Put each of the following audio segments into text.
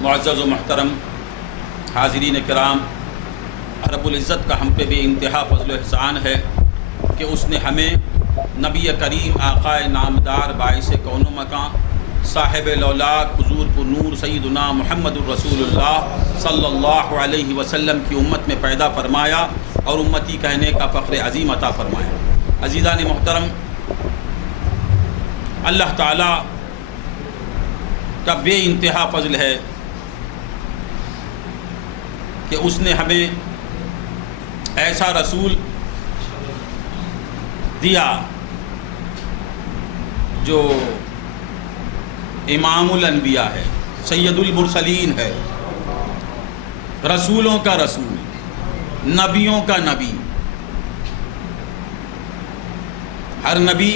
معزز و محترم حاضرین کرام، رب العزت کا ہم پہ بھی انتہا فضل و احسان ہے کہ اس نے ہمیں نبی کریم آقائے نامدار باعث کون و مکان صاحب لولاک حضور پر نور سیدنا محمد الرسول اللہ صلی اللہ علیہ وسلم کی امت میں پیدا فرمایا اور امتی کہنے کا فخر عظیم عطا فرمایا۔ عزیزان محترم، اللہ تعالیٰ کا بے انتہا فضل ہے کہ اس نے ہمیں ایسا رسول دیا جو امام الانبیاء ہے، سید المرسلین ہے، رسولوں کا رسول، نبیوں کا نبی، ہر نبی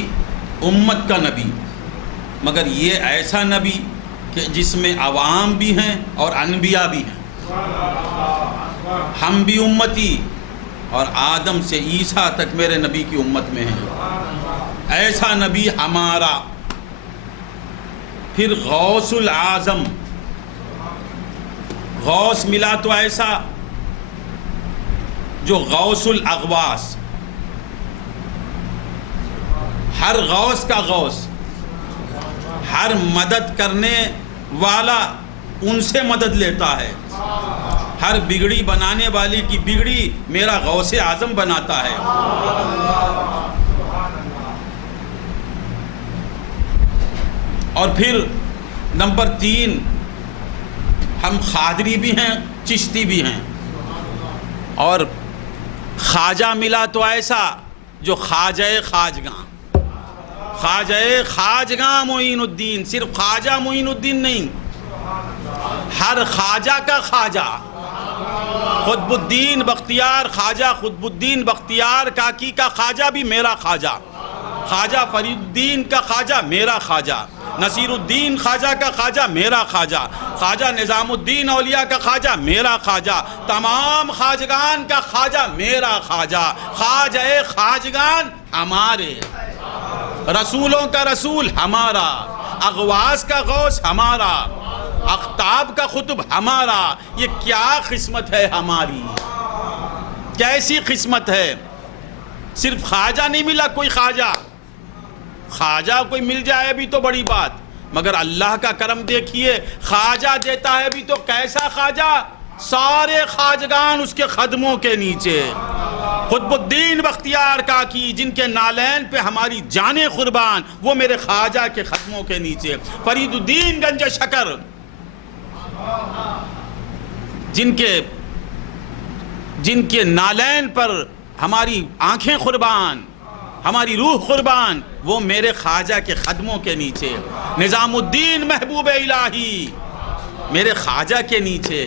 امت کا نبی، مگر یہ ایسا نبی کہ جس میں عوام بھی ہیں اور انبیاء بھی ہیں۔ ہم بھی امتی اور آدم سے عیسیٰ تک میرے نبی کی امت میں ہیں۔ ایسا نبی ہمارا، پھر غوث العظم، غوث ملا تو ایسا جو غوث الاغواث، ہر غوث کا غوث، ہر مدد کرنے والا ان سے مدد لیتا ہے، ہر بگڑی بنانے والی کی بگڑی میرا غوث اعظم بناتا ہے۔ اور پھر نمبر 3، ہم خادری بھی ہیں، چشتی بھی ہیں، اور خواجہ ملا تو ایسا جو خواجہ خواجگاں، خواجہ خواجگاں معین الدین، صرف خواجہ معین الدین نہیں، ہر خواجہ کا خواجہ، قطب الدین بختیار، خواجہ قطب الدین بختیار کاکی کا خواجہ بھی میرا خواجہ، خواجہ فرید الدین کا خواجہ میرا خواجہ، نصیر الدین خواجہ کا خواجہ میرا خواجہ، خواجہ نظام الدین اولیاء کا خواجہ میرا خواجہ، تمام خواجگان کا خواجہ میرا خواجہ، خواجہ خواجگان ہمارے، رسولوں کا رسول ہمارا، اغواث کا غوث ہمارا، اقطاب کا قطب ہمارا۔ یہ کیا قسمت ہے ہماری، کیسی قسمت ہے۔ صرف خواجہ نہیں ملا، کوئی خواجہ، خواجہ کوئی مل جائے بھی تو بڑی بات، مگر اللہ کا کرم دیکھیے، خواجہ دیتا ہے بھی تو کیسا خواجہ، سارے خواجگان اس کے قدموں کے نیچے۔ قطب الدین بختیار کاکی جن کے نالین پہ ہماری جانیں قربان، وہ میرے خواجہ کے قدموں کے نیچے۔ فرید الدین گنج شکر جن کے نالین پر ہماری آنکھیں قربان، ہماری روح قربان، وہ میرے خواجہ کے قدموں کے نیچے۔ نظام الدین محبوب الہی میرے خواجہ کے نیچے۔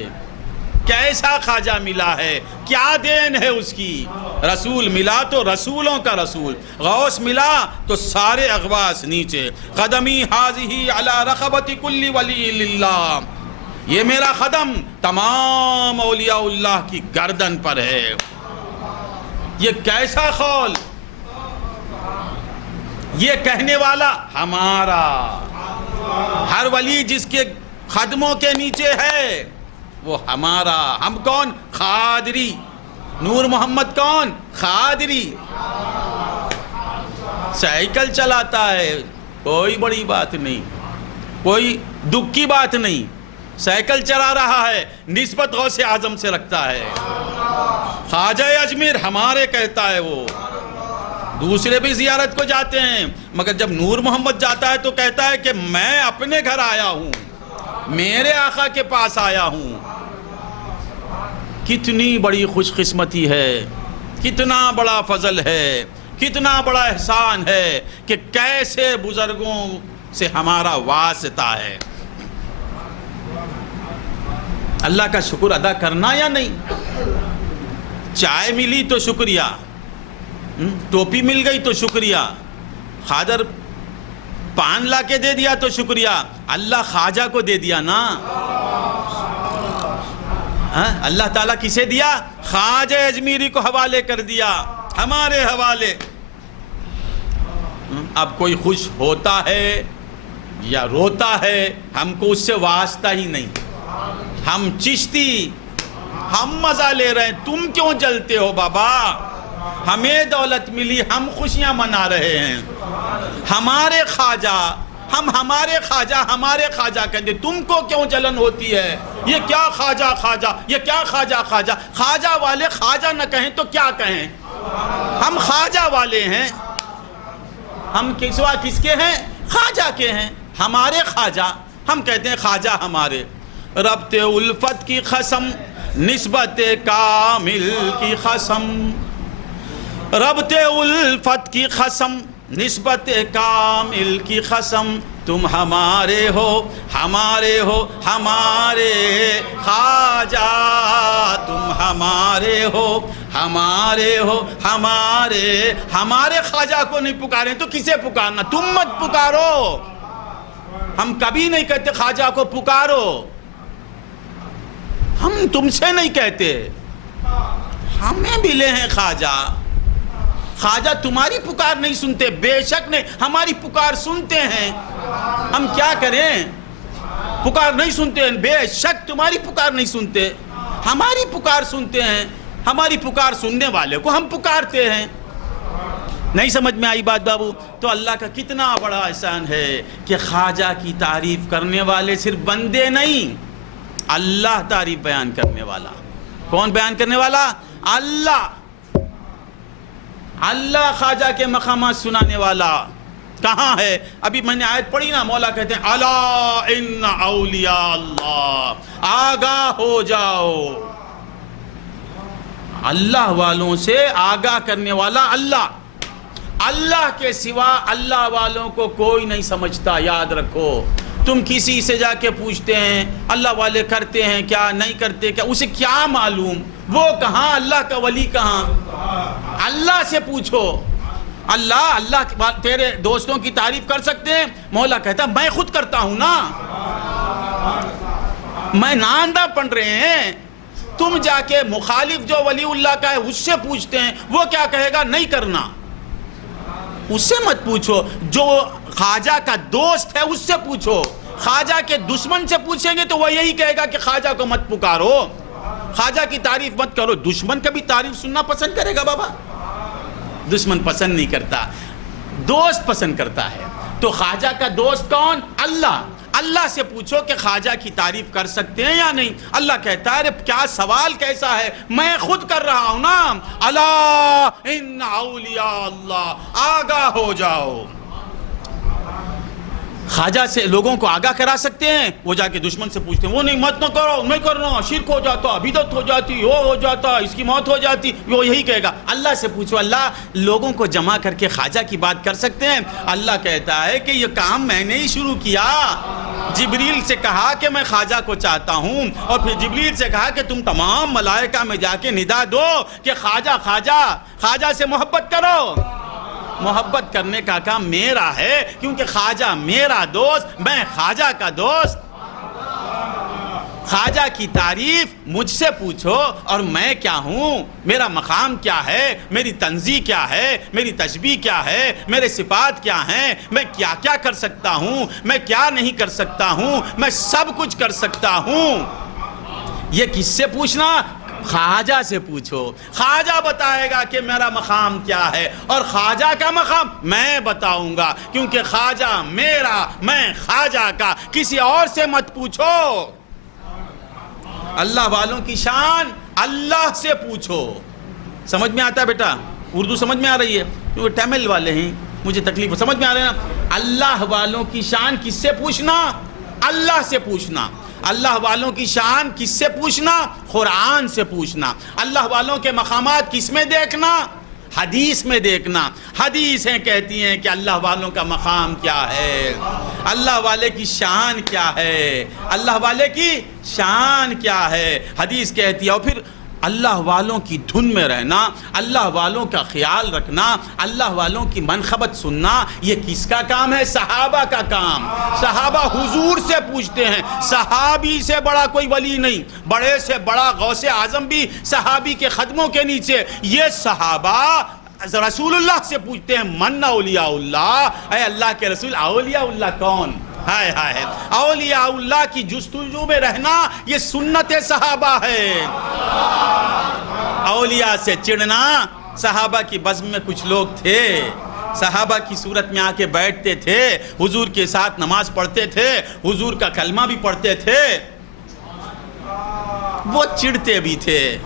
کیسا خواجہ ملا ہے، کیا دین ہے اس کی۔ رسول ملا تو رسولوں کا رسول، غوث ملا تو سارے اغواث نیچے۔ قدمی حاضی علی رقبت کل ولی للہ، یہ میرا قدم تمام اولیاء اللہ کی گردن پر ہے۔ یہ کیسا قول، یہ کہنے والا ہمارا، ہر ولی جس کے قدموں کے نیچے ہے وہ ہمارا۔ ہم کون؟ خادری۔ نور محمد کون؟ خادری۔ سائیکل چلاتا ہے، کوئی بڑی بات نہیں، کوئی دکھ کی بات نہیں، سائیکل چلا رہا ہے، نسبت غوث اعظم سے رکھتا ہے۔ خواجہ اجمیر ہمارے کہتا ہے، وہ دوسرے بھی زیارت کو جاتے ہیں، مگر جب نور محمد جاتا ہے تو کہتا ہے کہ میں اپنے گھر آیا ہوں، میرے آقا کے پاس آیا ہوں۔ کتنی بڑی خوش قسمتی ہے، کتنا بڑا فضل ہے، کتنا بڑا احسان ہے کہ کیسے بزرگوں سے ہمارا واسطہ ہے۔ اللہ کا شکر ادا کرنا یا نہیں؟ چائے ملی تو شکریہ، ٹوپی مل گئی تو شکریہ، خادر پان لا کے دے دیا تو شکریہ، اللہ خواجہ کو دے دیا نا۔ اللہ تعالیٰ کسے دیا؟ خواجہ اجمیری کو حوالے کر دیا، ہمارے حوالے۔ اب کوئی خوش ہوتا ہے یا روتا ہے، ہم کو اس سے واسطہ ہی نہیں۔ ہم چشتی ہم مزہ لے رہے ہیں، تم کیوں جلتے ہو بابا؟ ہمیں دولت ملی، ہم خوشیاں منا رہے ہیں۔ ہمارے خواجہ ہمارے خواجہ کہتے، تم کو کیوں جلن ہوتی ہے؟ یہ کیا خواجہ، یہ کیا خواجہ والے خواجہ نہ کہیں تو کیا کہیں؟ ہم خواجہ والے ہیں، ہم سوا کس کے ہیں؟ خواجہ کے ہیں، ہمارے خواجہ، ہم کہتے ہیں خواجہ ہمارے۔ ربط الفت کی قسم، نسبت کامل کی قسم، ربط الفت کی قسم، نسبت کامل کی قسم، تم ہمارے ہو ہمارے خواجہ، تم ہمارے ہو ہمارے خواجہ کو نہیں پکاریں تو کسے پکارنا؟ تم مت پکارو، ہم کبھی نہیں کہتے خواجہ کو پکارو، ہم تم سے نہیں کہتے، ہمیں ملے ہیں خواجہ تمہاری پکار نہیں سنتے، بے شک نہیں، ہماری پکار سنتے ہیں، ہم کیا کریں؟ پکار نہیں سنتے ہیں، بے شک تمہاری پکار نہیں سنتے، ہماری پکار سنتے ہیں، ہماری پکار سننے والے کو ہم پکارتے ہیں۔ نہیں سمجھ میں آئی بات بابو؟ تو اللہ کا کتنا بڑا احسان ہے کہ خواجہ کی تعریف کرنے والے صرف بندے نہیں، اللہ تعریف بیان کرنے والا۔ کون بیان کرنے والا؟ اللہ خواجہ کے مقامات سنانے والا کہاں ہے؟ ابھی میں نے آیت پڑھی نا، مولا کہتے ہیں الا ان اولیاء اللہ، آگاہ ہو جاؤ، اللہ والوں سے آگاہ کرنے والا اللہ کے سوا اللہ والوں کو کوئی نہیں سمجھتا، یاد رکھو۔ تم کسی سے جا کے پوچھتے ہیں اللہ والے کرتے ہیں کیا، نہیں کرتے کیا، اسے کیا معلوم؟ وہ کہاں، اللہ کا ولی کہاں؟ اللہ سے پوچھو۔ اللہ تیرے دوستوں کی تعریف کر سکتے ہیں؟ مولا کہتا میں خود کرتا ہوں نا، میں ناندہ پڑھ رہے ہیں، تم جا کے مخالف جو ولی اللہ کا ہے اس سے پوچھتے ہیں، وہ کیا کہے گا؟ نہیں کرنا، اس سے مت پوچھو۔ جو خواجہ کا دوست ہے اس سے پوچھو، خواجہ کے دشمن سے پوچھیں گے تو وہ یہی کہے گا کہ خواجہ کو مت پکارو، خواجہ کی تعریف مت کرو۔ دشمن کا بھی تعریف سننا پسند کرے گا بابا؟ دشمن پسند نہیں کرتا، دوست پسند کرتا ہے۔ تو خواجہ کا دوست کون؟ اللہ سے پوچھو کہ خواجہ کی تعریف کر سکتے ہیں یا نہیں۔ اللہ کہتا ہے کیا سوال کیسا ہے، میں خود کر رہا ہوں نا، الا ان اولیاء اللہ، آگاہ ہو جاؤ۔ خواجہ سے لوگوں کو آگاہ کرا سکتے ہیں، وہ جا کے دشمن سے پوچھتے ہیں، وہ نہیں، مت نہ کرو، نہیں کرنا، شرک ہو جاتا، بدعت ہو جاتی، وہ ہو جاتا، اس کی موت ہو جاتی، وہ یہی کہے گا۔ اللہ سے پوچھو، اللہ لوگوں کو جمع کر کے خواجہ کی بات کر سکتے ہیں؟ اللہ کہتا ہے کہ یہ کام میں نے ہی شروع کیا، جبریل سے کہا کہ میں خواجہ کو چاہتا ہوں، اور پھر جبریل سے کہا کہ تم تمام ملائکہ میں جا کے ندا دو کہ خواجہ سے محبت کرو۔ محبت کرنے کا کام میرا ہے، کیونکہ خواجہ میرا دوست، میں خواجہ کا دوست۔ خواجہ کی تعریف مجھ سے پوچھو، اور میں کیا ہوں، میرا مقام کیا ہے، میری تنزیہ کیا ہے، میری تشبیہ کیا ہے، میرے صفات کیا ہیں، میں کیا کیا کر سکتا ہوں، میں کیا نہیں کر سکتا ہوں، میں سب کچھ کر سکتا ہوں۔ یہ کس سے پوچھنا؟ خواجہ سے پوچھو، خواجہ بتائے گا کہ میرا مقام کیا ہے، اور خواجہ کا مقام میں بتاؤں گا، کیونکہ خواجہ میرا، میں خواجہ کا، کسی اور سے مت پوچھو۔ اللہ والوں کی شان اللہ سے پوچھو۔ سمجھ میں آتا ہے بیٹا؟ اردو سمجھ میں آ رہی ہے؟ کیونکہ ٹیمل والے ہیں، مجھے تکلیف ہے، سمجھ میں آ رہے ہیں نا؟ اللہ والوں کی شان کس سے پوچھنا؟ اللہ سے پوچھنا۔ اللہ والوں کی شان کس سے پوچھنا؟ قرآن سے پوچھنا۔ اللہ والوں کے مقامات کس میں دیکھنا؟ حدیث میں دیکھنا۔ حدیثیں کہتی ہیں کہ اللہ والوں کا مقام کیا ہے، اللہ والے کی شان کیا ہے، اللہ والے کی شان کیا ہے، حدیث کہتی ہے۔ اور پھر اللہ والوں کی دھن میں رہنا، اللہ والوں کا خیال رکھنا، اللہ والوں کی منقبت سننا، یہ کس کا کام ہے؟ صحابہ کا کام۔ صحابہ حضور سے پوچھتے ہیں، صحابی سے بڑا کوئی ولی نہیں، بڑے سے بڑا غوث اعظم بھی صحابی کے قدموں کے نیچے۔ یہ صحابہ رسول اللہ سے پوچھتے ہیں من اولیاء اللہ، اے اللہ کے رسول اولیاء اللہ کون؟ ہائے ہائے، اولیاء اللہ کی جستجو میں رہنا یہ سنت صحابہ ہے۔ اولیاء سے چڑھنا، صحابہ کی بزم میں کچھ لوگ تھے، صحابہ کی صورت میں آ کے بیٹھتے تھے، حضور کے ساتھ نماز پڑھتے تھے، حضور کا کلمہ بھی پڑھتے تھے، وہ چڑھتے بھی تھے۔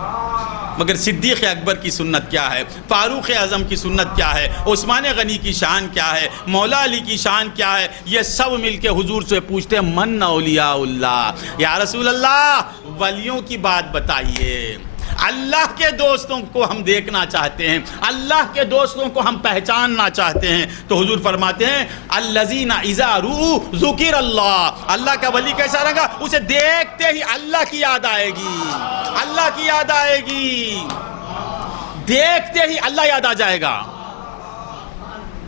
مگر صدیق اکبر کی سنت کیا ہے، فاروق اعظم کی سنت کیا ہے، عثمان غنی کی شان کیا ہے، مولا علی کی شان کیا ہے، یہ سب مل کے حضور سے پوچھتے ہیں من اولیاء اللہ، یا رسول اللہ ولیوں کی بات بتائیے۔ اللہ کے دوستوں کو ہم دیکھنا چاہتے ہیں، اللہ کے دوستوں کو ہم پہچاننا چاہتے ہیں، تو حضور فرماتے ہیں الذین اذا رؤوا ذکر اللہ، اللہ کا ولی کیسا رہے گا، اسے دیکھتے ہی اللہ کی یاد آئے گی، اللہ کی یاد آئے گی، دیکھتے ہی اللہ یاد آ جائے گا۔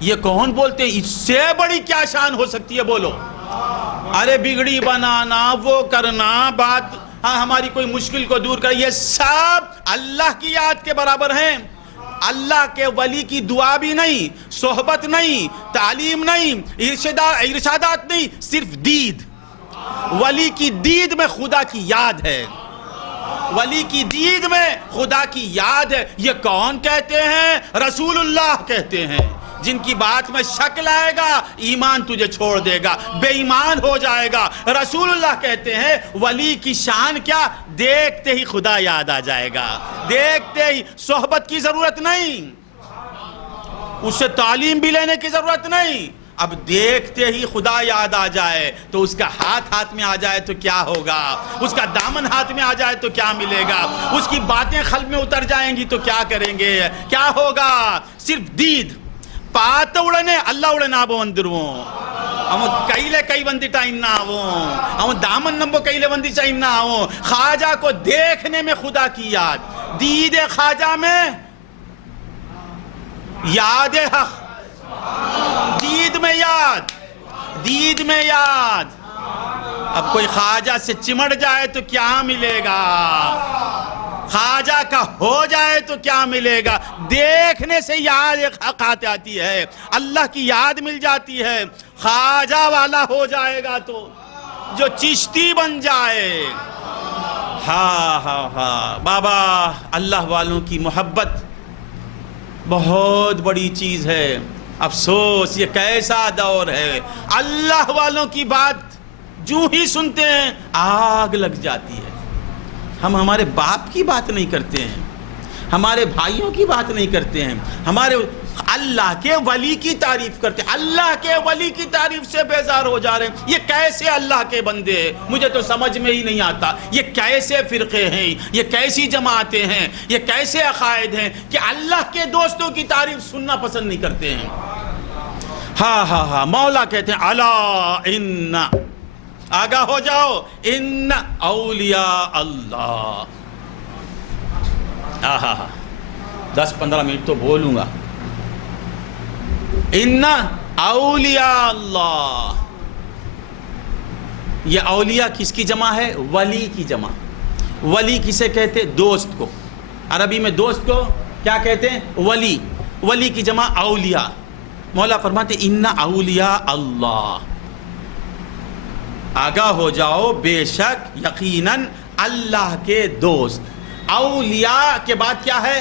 یہ کون بولتے ہیں، اس سے بڑی کیا شان ہو سکتی ہے، بولو۔ ارے بگڑی بنانا، وہ کرنا، بات ہماری کوئی مشکل کو دور کر، یہ سب اللہ کی یاد کے برابر ہیں۔ اللہ کے ولی کی دعا بھی نہیں، صحبت نہیں، تعلیم نہیں، ارشادات نہیں، صرف دید۔ ولی کی دید میں خدا کی یاد ہے، ولی کی دید میں خدا کی یاد ہے۔ یہ کون کہتے ہیں، رسول اللہ کہتے ہیں، جن کی بات میں شک لائے گا ایمان تجھے چھوڑ دے گا، بے ایمان ہو جائے گا۔ رسول اللہ کہتے ہیں ولی کی شان کیا، دیکھتے ہی خدا یاد آ جائے گا، دیکھتے ہی، صحبت کی ضرورت نہیں، اس سے تعلیم بھی لینے کی ضرورت نہیں، اب دیکھتے ہی خدا یاد آ جائے تو اس کا ہاتھ میں آ جائے تو کیا ہوگا، اس کا دامن ہاتھ میں آ جائے تو کیا ملے گا، اس کی باتیں قلب میں اتر جائیں گی تو کیا کریں گے، کیا ہوگا، صرف دید۔ پات اڑنے اللہ اڑنا بندروں ہم کئیلے کئی بندی ٹائم ہم دامن نمبو کئیلے بندی ٹائم خواجہ کو دیکھنے میں خدا کی یاد، دید خواجہ میں یاد حق، دید میں یاد، دید میں یاد۔ اب کوئی خواجہ سے چمٹ جائے تو کیا ملے گا، خواجہ کا ہو جائے تو کیا ملے گا، دیکھنے سے یاد حق آتی ہے، اللہ کی یاد مل جاتی ہے۔ خواجہ والا ہو جائے گا تو جو چشتی بن جائے، ہاں ہاں ہاں بابا، اللہ والوں کی محبت بہت بڑی چیز ہے۔ افسوس یہ کیسا دور ہے، اللہ والوں کی بات جو ہی سنتے ہیں آگ لگ جاتی ہے۔ ہم ہمارے باپ کی بات نہیں کرتے ہیں، ہمارے بھائیوں کی بات نہیں کرتے ہیں، ہمارے اللہ کے ولی کی تعریف کرتے ہیں، اللہ کے ولی کی تعریف سے بیزار ہو جا رہے ہیں۔ یہ کیسے اللہ کے بندے ہیں، مجھے تو سمجھ میں ہی نہیں آتا، یہ کیسے فرقے ہیں، یہ کیسی جماعتیں ہیں، یہ کیسے عقائد ہیں کہ اللہ کے دوستوں کی تعریف سننا پسند نہیں کرتے ہیں۔ ہاں ہاں ہاں، مولا کہتے ہیں الا ان، آگاہ ہو جاؤ، ان اولیاء اللہ۔ 10-15 منٹ تو بولوں گا۔ ان اولیاء اللہ، یہ اولیاء کس کی جمع ہے، ولی کی جمع۔ ولی کسے کہتے، دوست کو، عربی میں دوست کو کیا کہتے ہیں، ولی، ولی کی جمع اولیاء۔ مولا فرماتے ان اولیاء اللہ، آگاہ ہو جاؤ بے شک یقیناً اللہ کے دوست۔ اولیاء کے بعد کیا ہے،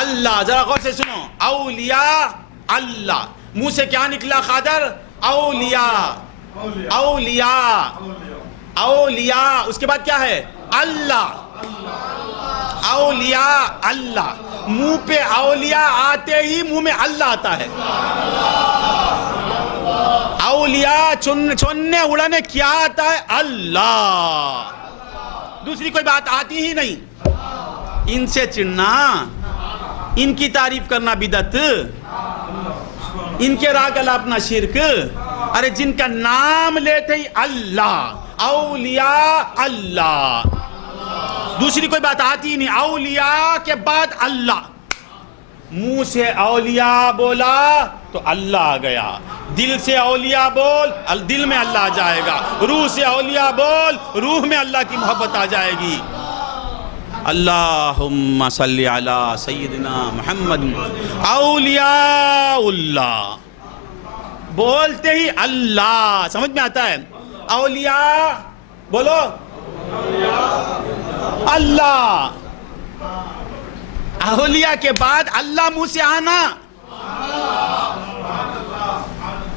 اللہ، ذرا غور سے سنو، اولیاء اللہ، منہ سے کیا نکلا قادر، اولیاء، اولیاء، اولیاء، اس کے بعد کیا ہے، اللہ، اولیاء اللہ، منہ پہ اولیاء آتے ہی منہ میں اللہ آتا ہے۔ اولیاء چننے اڑانے کیا آتا ہے، اللہ، دوسری کوئی بات آتی ہی نہیں۔ ان سے چڑھنا، ان کی تعریف کرنا بدعت، ان کے راگ الاپنا شرک۔ ارے جن کا نام لیتے ہی اللہ، اولیاء اللہ، دوسری کوئی بات آتی ہی نہیں، اولیاء کے بعد اللہ۔ منہ سے اولیاء بولا تو اللہ آ گیا، دل سے اولیاء بول دل میں اللہ آ جائے گا، روح سے اولیاء بول روح میں اللہ کی محبت آ جائے گی۔ اللہم صلی علی سیدنا محمد۔ اولیاء اللہ، بولتے ہی اللہ سمجھ میں آتا ہے. اولیاء بولو اللہ. اولیاء کے بعد اللہ منہ سے آنا.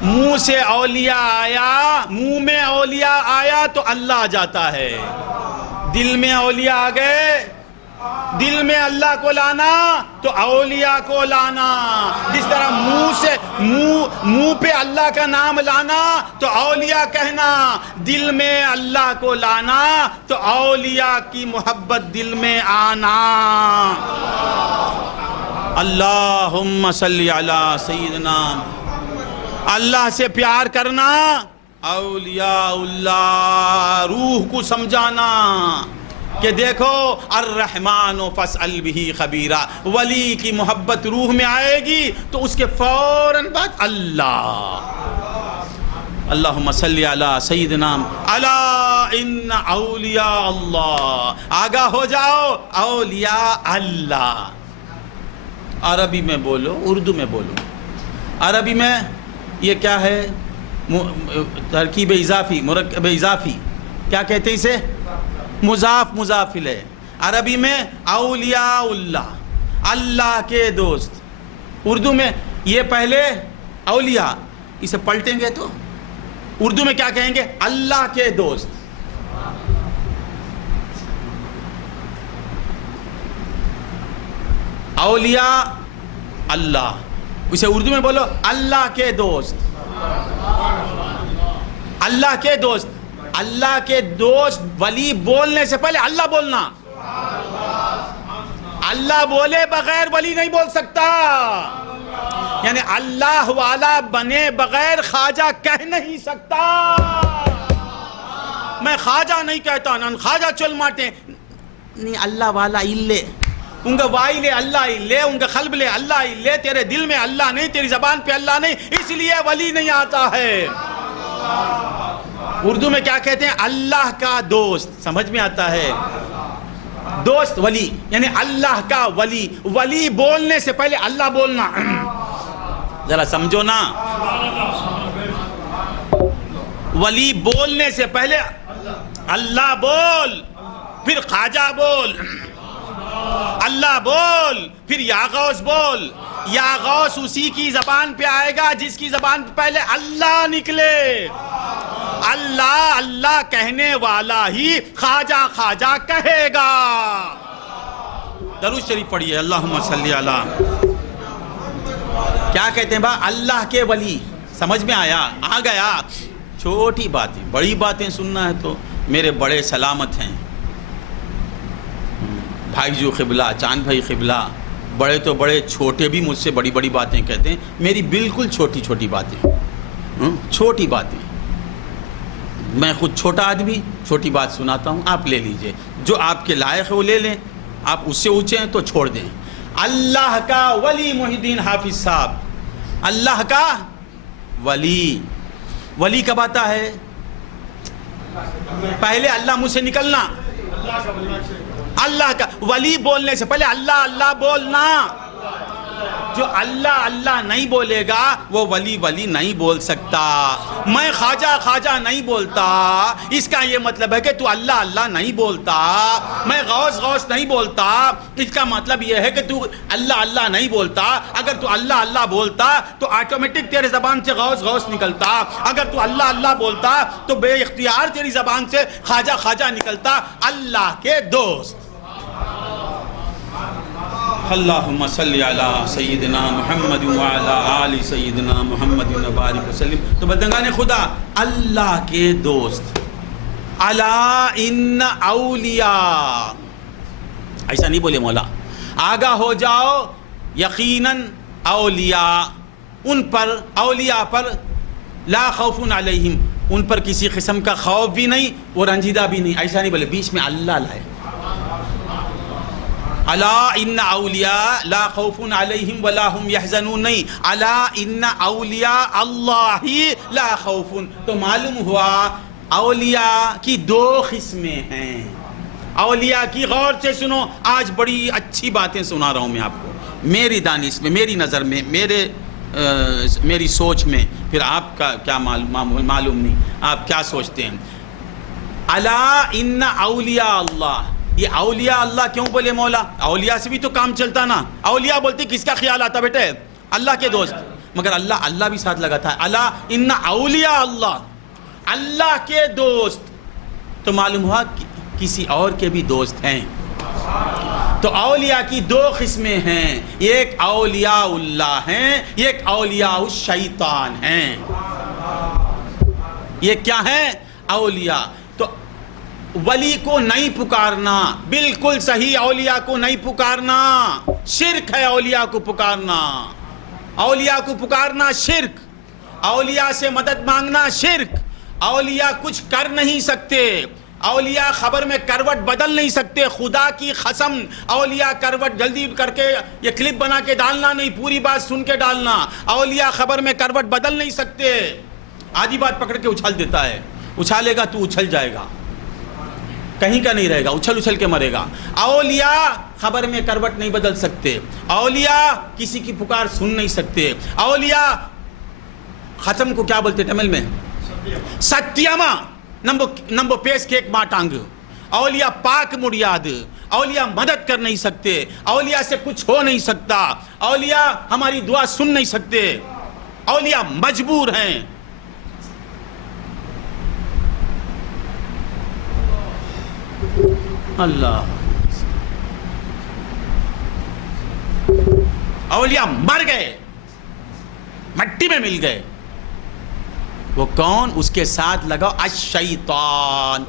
منہ سے اولیاء آیا, منہ میں اولیاء آیا تو اللہ آ جاتا ہے. دل میں اولیاء آ گئے, دل میں اللہ کو لانا تو اولیاء کو لانا. جس طرح منہ سے منہ پہ اللہ کا نام لانا تو اولیاء کہنا, دل میں اللہ کو لانا تو اولیاء کی محبت دل میں آنا. اللہم صلی علی سیدنا. اللہ سے پیار کرنا, اولیاء اللہ روح کو سمجھانا کہ دیکھو الرحمن فاسأل بہ خبیرہ. ولی کی محبت روح میں آئے گی تو اس کے فوراً بعد اللہ. اللہم صلی علی سیدنا الا ان اولیاء اللہ. آگاہ ہو جاؤ, اولیاء اللہ. عربی میں بولو, اردو میں بولو. عربی میں یہ کیا ہے؟ ترکیب اضافی, مرکب اضافی, کیا کہتے ہیں اسے؟ مضاف مضاف الیہ. عربی میں اولیاء اللہ, اللہ کے دوست. اردو میں یہ پہلے اولیاء, اسے پلٹیں گے تو اردو میں کیا کہیں گے؟ اللہ کے دوست. اولیاء اللہ, اسے اردو میں بولو اللہ کے دوست. اللہ کے دوست. اللہ کے دوست ولی بولنے سے پہلے اللہ بولنا. اللہ بولے بغیر ولی نہیں بول سکتا. یعنی اللہ والا بنے بغیر خواجہ کہہ نہیں سکتا. میں خواجہ نہیں کہتا, نان خواجہ چل ماٹے نہیں, اللہ والا illے انگا وائی لے اللہ لے, انگا قلب لے اللہ لے, تیرے دل میں اللہ نہیں, تیری زبان پہ اللہ نہیں, اس لیے ولی نہیں آتا ہے. اردو میں کیا کہتے ہیں؟ اللہ کا دوست. سمجھ میں آتا ہے؟ دوست ولی یعنی اللہ کا ولی. ولی بولنے سے پہلے اللہ بولنا. ذرا سمجھو نا, ولی بولنے سے پہلے اللہ بول, پھر خواجہ بول. اللہ بول, پھر یا غوث بول. یا غوث اسی کی زبان پہ آئے گا جس کی زبان پہ پہلے اللہ نکلے. اللہ اللہ کہنے والا ہی خواجہ خواجہ کہے گا. درود شریف پڑھیے, اللہم صلی علی. کیا کہتے ہیں بھائی؟ اللہ کے ولی. سمجھ میں آیا؟ آ گیا. چھوٹی باتیں, بڑی باتیں سننا ہے تو میرے بڑے سلامت ہیں بھائی جو قبلہ, چاند بھائی قبلہ. بڑے تو بڑے, چھوٹے بھی مجھ سے بڑی بڑی باتیں کہتے ہیں. میری بالکل چھوٹی چھوٹی باتیں, چھوٹی باتیں. میں خود چھوٹا آدمی, چھوٹی بات سناتا ہوں, آپ لے لیجئے. جو آپ کے لائق ہے وہ لے لیں, آپ اس سے اونچے ہیں تو چھوڑ دیں. اللہ کا ولی محی الدین حافظ صاحب. اللہ کا ولی. ولی کب آتا ہے؟ پہلے اللہ منہ سے نکلنا. اللہ کا ولی بولنے سے پہلے اللہ اللہ بولنا. جو اللہ اللہ نہیں بولے گا وہ ولی ولی نہیں بول سکتا. میں خواجہ خواجہ نہیں بولتا, اس کا یہ مطلب ہے کہ تو اللہ اللہ نہیں بولتا. میں غوث غوث نہیں بولتا, اس کا مطلب یہ ہے کہ تو اللہ اللہ نہیں بولتا. اگر تو اللہ اللہ بولتا تو آٹومیٹک تیرے زبان سے غوث غوث نکلتا. اگر تو اللہ اللہ بولتا تو بے اختیار تیری زبان سے خواجہ خواجہ نکلتا. اللہ کے دوست. اللہم صلی علی سیدنا محمد وعلی آل سیدنا محمد وبارک وسلم. تو بندگان خدا, اللہ کے دوست. الا ان اولیاء, ایسا نہیں بولے مولا. آگاہ ہو جاؤ, یقیناً اولیاء ان پر, اولیاء پر لا خوف علیہم, ان پر کسی قسم کا خوف بھی نہیں اور رنجیدہ بھی نہیں. ایسا نہیں بولے, بیچ میں اللہ لائے. الا ان اولیاء لا خوف علیہم ولا هم يحزنون نہیں, الا ان اولیاء اللہ لا خوف. تو معلوم ہوا اولیاء کی دو قسمیں ہیں. اولیاء کی غور سے سنو, آج بڑی اچھی باتیں سنا رہا ہوں میں آپ کو, میری دانش میں, میری نظر میں, میرے میری سوچ میں، پھر آپ کا کیا معلوم نہیں آپ کیا سوچتے ہیں. الا ان اولیاء اللہ، یہ اولیاء اللہ کیوں بولے مولا؟ اولیاء سے بھی تو کام چلتا نا. اولیاء بولتے کس کا خیال آتا بیٹے؟ اللہ کے دوست. مگر اللہ بھی ساتھ لگا تھا. الا ان اولیاء اللہ، اللہ کے دوست. تو معلوم ہوا کسی اور کے بھی دوست ہیں. تو اولیاء کی دو قسمیں ہیں، ایک اولیاء اللہ ہیں، ایک اولیاء الشیطان ہیں. یہ کیا ہے؟ اولیاء. تو ولی کو نہیں پکارنا، بالکل صحیح. اولیاء کو نہیں پکارنا شرک ہے. اولیاء کو پکارنا، اولیاء کو پکارنا شرک. اولیاء سے مدد مانگنا شرک. اولیاء کچھ کر نہیں سکتے. اولیاء خبر میں کروٹ بدل نہیں سکتے. خدا کی قسم، اولیاء کروٹ جلدی کر کے یہ کلپ بنا کے ڈالنا نہیں، پوری بات سن کے ڈالنا. اولیاء خبر میں کروٹ بدل نہیں سکتے. آدھی بات پکڑ کے اچھال دیتا ہے. اچھالے گا تو اچھل جائے گا، کہیں کا نہیں رہے گا، اچھل اچھل کے مرے گا. اولیاء خبر میں کروٹ نہیں بدل سکتے. اولیاء کسی کی پکار سن نہیں سکتے. اولیاء ختم کو کیا بولتے تمل میں؟ ستیما. نمبو پیس کے ایک ماٹانگ. اولیاء پاک مریاد. اولیاء مدد کر نہیں سکتے. اولیاء سے کچھ ہو نہیں سکتا. اولیاء ہماری دعا سن نہیں سکتے. اولیاء مجبور ہیں. اللہ. اولیاء مر گئے، مٹی میں مل گئے. وہ کون؟ اس کے ساتھ لگاؤ الشیطان.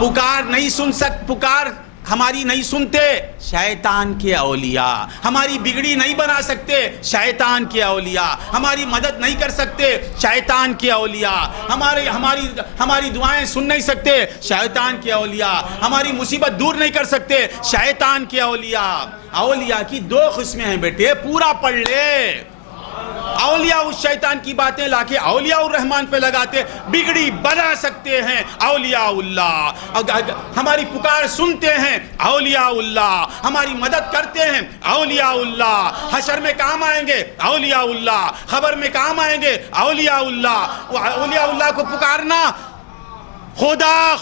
پکار نہیں سن پکار ہماری نہیں سنتے، شیطان کے اولیاء. ہماری بگڑی نہیں بنا سکتے، شیطان کے اولیاء. ہماری مدد نہیں کر سکتے، شیطان کے اولیاء. ہماری دعائیں سن نہیں سکتے، شیطان کے اولیاء. ہماری مصیبت دور نہیں کر سکتے، شیطان کے اولیاء. اولیاء کی دو قسمیں ہیں بیٹے، پورا پڑھ لے. اولیاء الشیطان کی باتیں لا کے اولیاء الرحمن پہ لگاتے، بگڑی بنا سکتے ہیں اولیاء اللہ. ہماری پکار سنتے ہیں اولیاء اللہ. ہماری مدد کرتے ہیں اولیاء اللہ. حشر میں کام آئیں گے اولیاء اللہ. خبر میں کام آئیں گے اولیاء اللہ. اولیاء اللہ کو پکارنا، خدا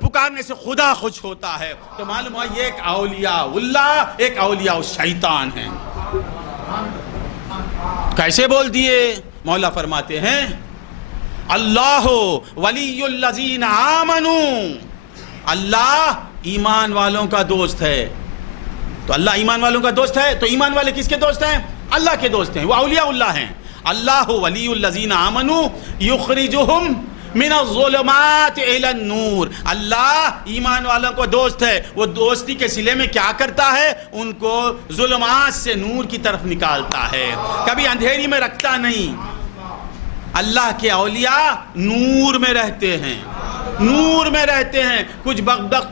پکارنے سے خدا خوش ہوتا ہے. تو معلوم ہوا یہ ایک اولیاء اللہ، ایک اولیاء الشیطان ہیں. کیسے بول دیے؟ مولا فرماتے ہیں اللہ ولی الذین آمنوا. اللہ ایمان والوں کا دوست ہے. تو اللہ ایمان والوں کا دوست ہے، تو ایمان والے کس کے دوست ہیں؟ اللہ کے دوست ہیں. وہ اولیاء اللہ ہیں. اللہ ولی الذین آمنوا یخرجہم من الظلمات الی النور. اللہ ایمان والوں کو دوست ہے. وہ دوستی کے صلے میں کیا کرتا ہے؟ ان کو ظلمات سے نور کی طرف نکالتا ہے، کبھی اندھیری میں رکھتا نہیں. اللہ کے اولیاء نور میں رہتے ہیں، نور میں رہتے ہیں. کچھ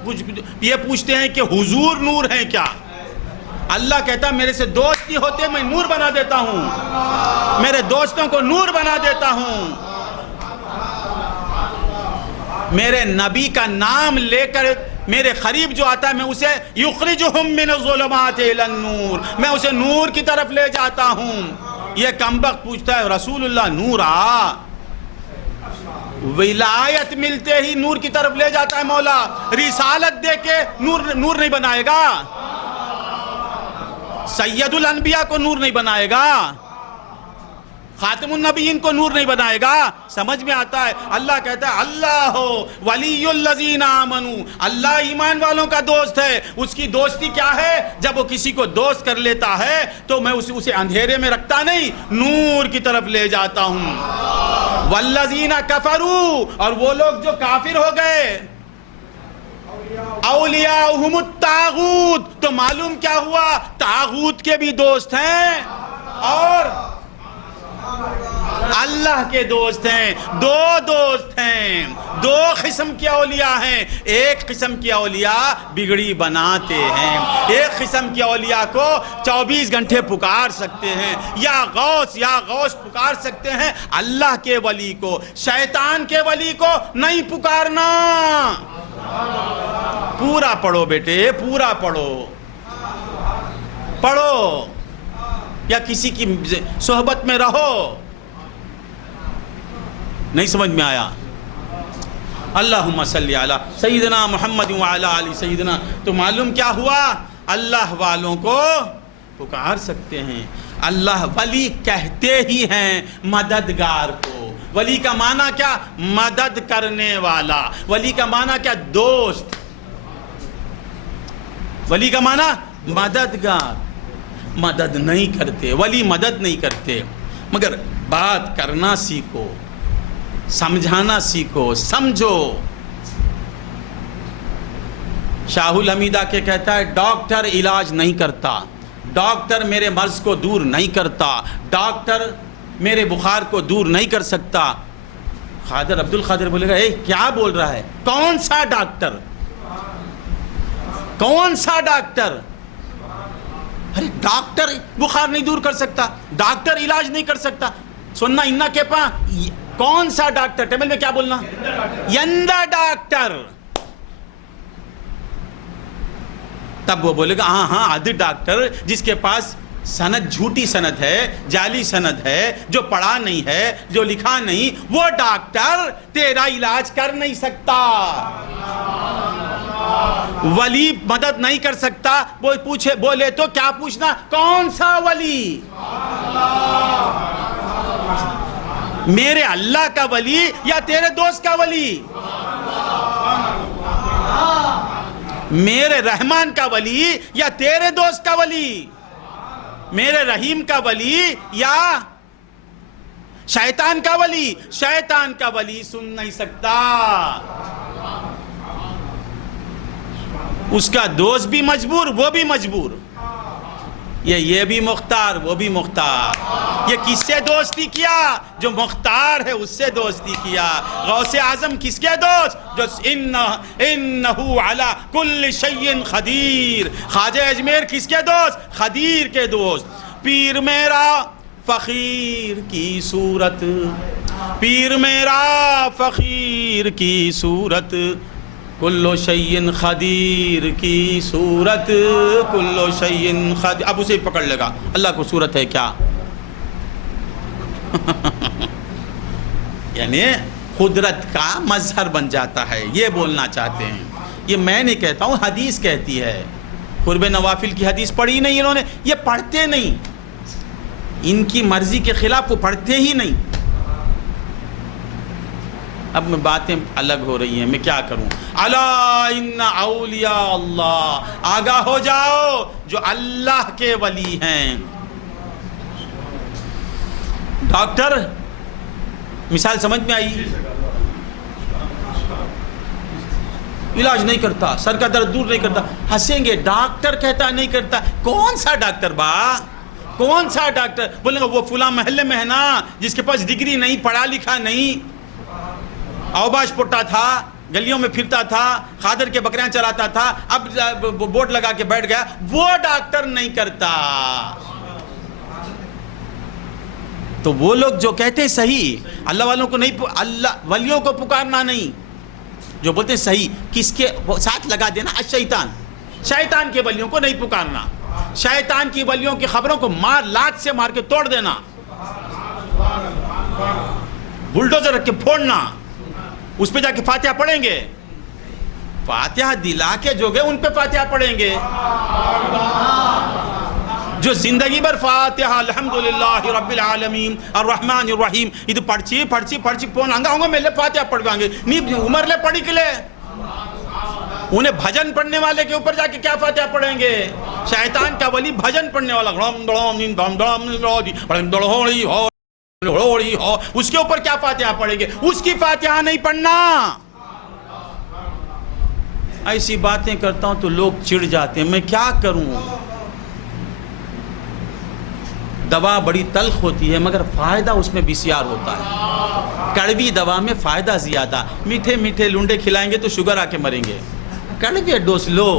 کچھ یہ پوچھتے ہیں کہ حضور نور ہیں کیا؟ اللہ کہتا میرے سے دوستی ہوتے میں نور بنا دیتا ہوں، میرے دوستوں کو نور بنا دیتا ہوں. میرے نبی کا نام لے کر میرے قریب جو آتا ہے میں اسے یخرجہم من الظلمات الی النور، میں اسے نور کی طرف لے جاتا ہوں. یہ کمبخت پوچھتا ہے رسول اللہ نور آ. ولایت ملتے ہی نور کی طرف لے جاتا ہے مولا. رسالت دے کے نور نہیں بنائے گا. سید الانبیاء کو نور نہیں بنائے گا. خاتم النبیین کو نور نہیں بنائے گا. سمجھ میں آتا ہے؟ اللہ کہتا ہے اللہ ولی الذین آمنوا. اللہ ایمان والوں کا دوست ہے. اس کی دوستی کیا ہے؟ جب وہ کسی کو دوست کر لیتا ہے تو میں اسے اندھیرے میں رکھتا نہیں، نور کی طرف لے جاتا ہوں. والذین کفروا، اور وہ لوگ جو کافر ہو گئے، اولیاءہم الطاغوت. تو معلوم کیا ہوا؟ طاغوت کے بھی دوست ہیں اور اللہ کے دوست ہیں. دو دوست ہیں، دو قسم کے اولیاء ہیں. ایک قسم کے اولیاء بگڑی بناتے ہیں، ایک قسم کے اولیاء کو 24 گھنٹے پکار سکتے ہیں، یا غوث پکار سکتے ہیں. اللہ کے ولی کو، شیطان کے ولی کو نہیں پکارنا. پورا پڑھو بیٹے، پورا پڑھو. یا کسی کی صحبت میں رہو. نہیں سمجھ میں آیا؟ اللہم صلی علی سیدنا محمد وعلی آل سیدنا. تو معلوم کیا ہوا؟ اللہ والوں کو پکار سکتے ہیں. اللہ ولی کہتے ہی ہیں مددگار کو. ولی کا معنی کیا؟ مدد کرنے والا. ولی کا معنی کیا؟ دوست. ولی کا معنی مددگار. مدد نہیں کرتے ولی، مدد نہیں کرتے، مگر بات کرنا سیکھو، سمجھانا سیکھو، سمجھو. شاہ الحمید کے کہتا ہے ڈاکٹر علاج نہیں کرتا، ڈاکٹر میرے مرض کو دور نہیں کرتا، ڈاکٹر میرے بخار کو دور نہیں کر سکتا. خادر عبد القادر بولے گا اے کیا بول رہا ہے؟ کون سا ڈاکٹر؟ کون سا ڈاکٹر؟ ارے ڈاکٹر بخار نہیں دور کر سکتا، ڈاکٹر علاج نہیں کر سکتا. سننا اننا کے پا کون سا ڈاکٹر؟ ٹیبل میں کیا بولنا؟ یندا ڈاکٹر. تب وہ بولے گا ہاں ہاں ادھ ڈاکٹر جس کے پاس سند جھوٹی سند ہے، جعلی سند ہے، جو پڑھا نہیں ہے، جو لکھا نہیں، وہ ڈاکٹر تیرا علاج کر نہیں سکتا. ولی مدد نہیں کر سکتا. وہ پوچھے بولے تو کیا پوچھنا؟ کون سا ولی؟ میرے اللہ کا ولی یا تیرے دوست کا ولی؟ میرے رحمان کا ولی یا تیرے دوست کا ولی؟ میرے رحیم کا ولی یا شیطان کا ولی؟ شیطان کا ولی سن نہیں سکتا. اس کا دوست بھی مجبور، وہ بھی مجبور. یہ بھی مختار، وہ بھی مختار. یہ کس سے دوستی کیا؟ جو مختار ہے اس سے دوستی کیا. غوث اعظم کس کے دوست؟ جو انہو علی کل شیء قدیر. خواجہ اجمیر کس کے دوست؟ قدیر کے دوست. پیر میرا فقیر کی صورت، پیر میرا فقیر کی صورت، کلو شیء قدیر کی صورت، کلو شیء قدیر. اب اسے پکڑ لے گا اللہ کو صورت ہے کیا؟ یعنی قدرت کا مظہر بن جاتا ہے، یہ بولنا چاہتے ہیں. یہ میں نہیں کہتا ہوں، حدیث کہتی ہے. قرب نوافل کی حدیث پڑھی نہیں انہوں نے، یہ پڑھتے نہیں، ان کی مرضی کے خلاف وہ پڑھتے ہی نہیں. اب میں باتیں الگ ہو رہی ہیں، میں کیا کروں؟ الا ان اولیاء اللہ، آگاہ ہو جاؤ جو اللہ کے ولی ہیں. ڈاکٹر مثال سمجھ میں آئی؟ علاج نہیں کرتا، سر کا درد دور نہیں کرتا. ہنسیں گے، ڈاکٹر کہتا نہیں کرتا. کون سا ڈاکٹر با؟ کون سا ڈاکٹر؟ بولیں گے وہ فلاں محلے میں ہے نا جس کے پاس ڈگری نہیں، پڑھا لکھا نہیں، اوباش پٹا تھا، گلیوں میں پھرتا تھا، خادر کے بکریاں چلاتا تھا، اب بورڈ لگا کے بیٹھ گیا. وہ ڈاکٹر نہیں کرتا. تو وہ لوگ جو کہتے ہیں صحیح، اللہ والوں کو نہیں، اللہ ولیوں کو پکارنا نہیں. جو بولتے ہیں صحیح، کس کے ساتھ لگا دینا؟ الشیطان. شیطان کے ولیوں کو نہیں پکارنا. شیطان کی ولیوں کی خبروں کو لات سے مار کے توڑ دینا، بلڈوزر رکھ کے پھوڑنا. اس پہ جا کے فاتحہ پڑھیں گے، فاتحہ دلا کے جو گئے ان پہ فاتحہ پڑھیں گے. جو زندگی بھر فاتحہ الحمدللہ رب العالمین الرحمن الرحیم ಇದು ಪಡಿಸಿ ಫೋನ್ ಹಂಗ ಮೇಲೆ فاتحہ پڑھوانگے نہیں عمر لے پڑھی کے لے. انہیں بھجن پڑھنے والے کے اوپر جا کے کیا فاتحہ پڑھیں گے؟ شیطان کا ولی بھجن پڑھنے والا اس کے اوپر کیا فاتحہ پڑھیں گے؟ اس کی فاتحہ نہیں پڑھنا. ایسی باتیں کرتا ہوں تو لوگ چڑ جاتے ہیں، میں کیا کروں؟ دوا بڑی تلخ ہوتی ہے مگر فائدہ اس میں بسیار ہوتا ہے. کڑوی دوا میں فائدہ زیادہ. میٹھے میٹھے لنڈے کھلائیں گے تو شوگر آ کے مریں گے. کڑوی ڈوز لو،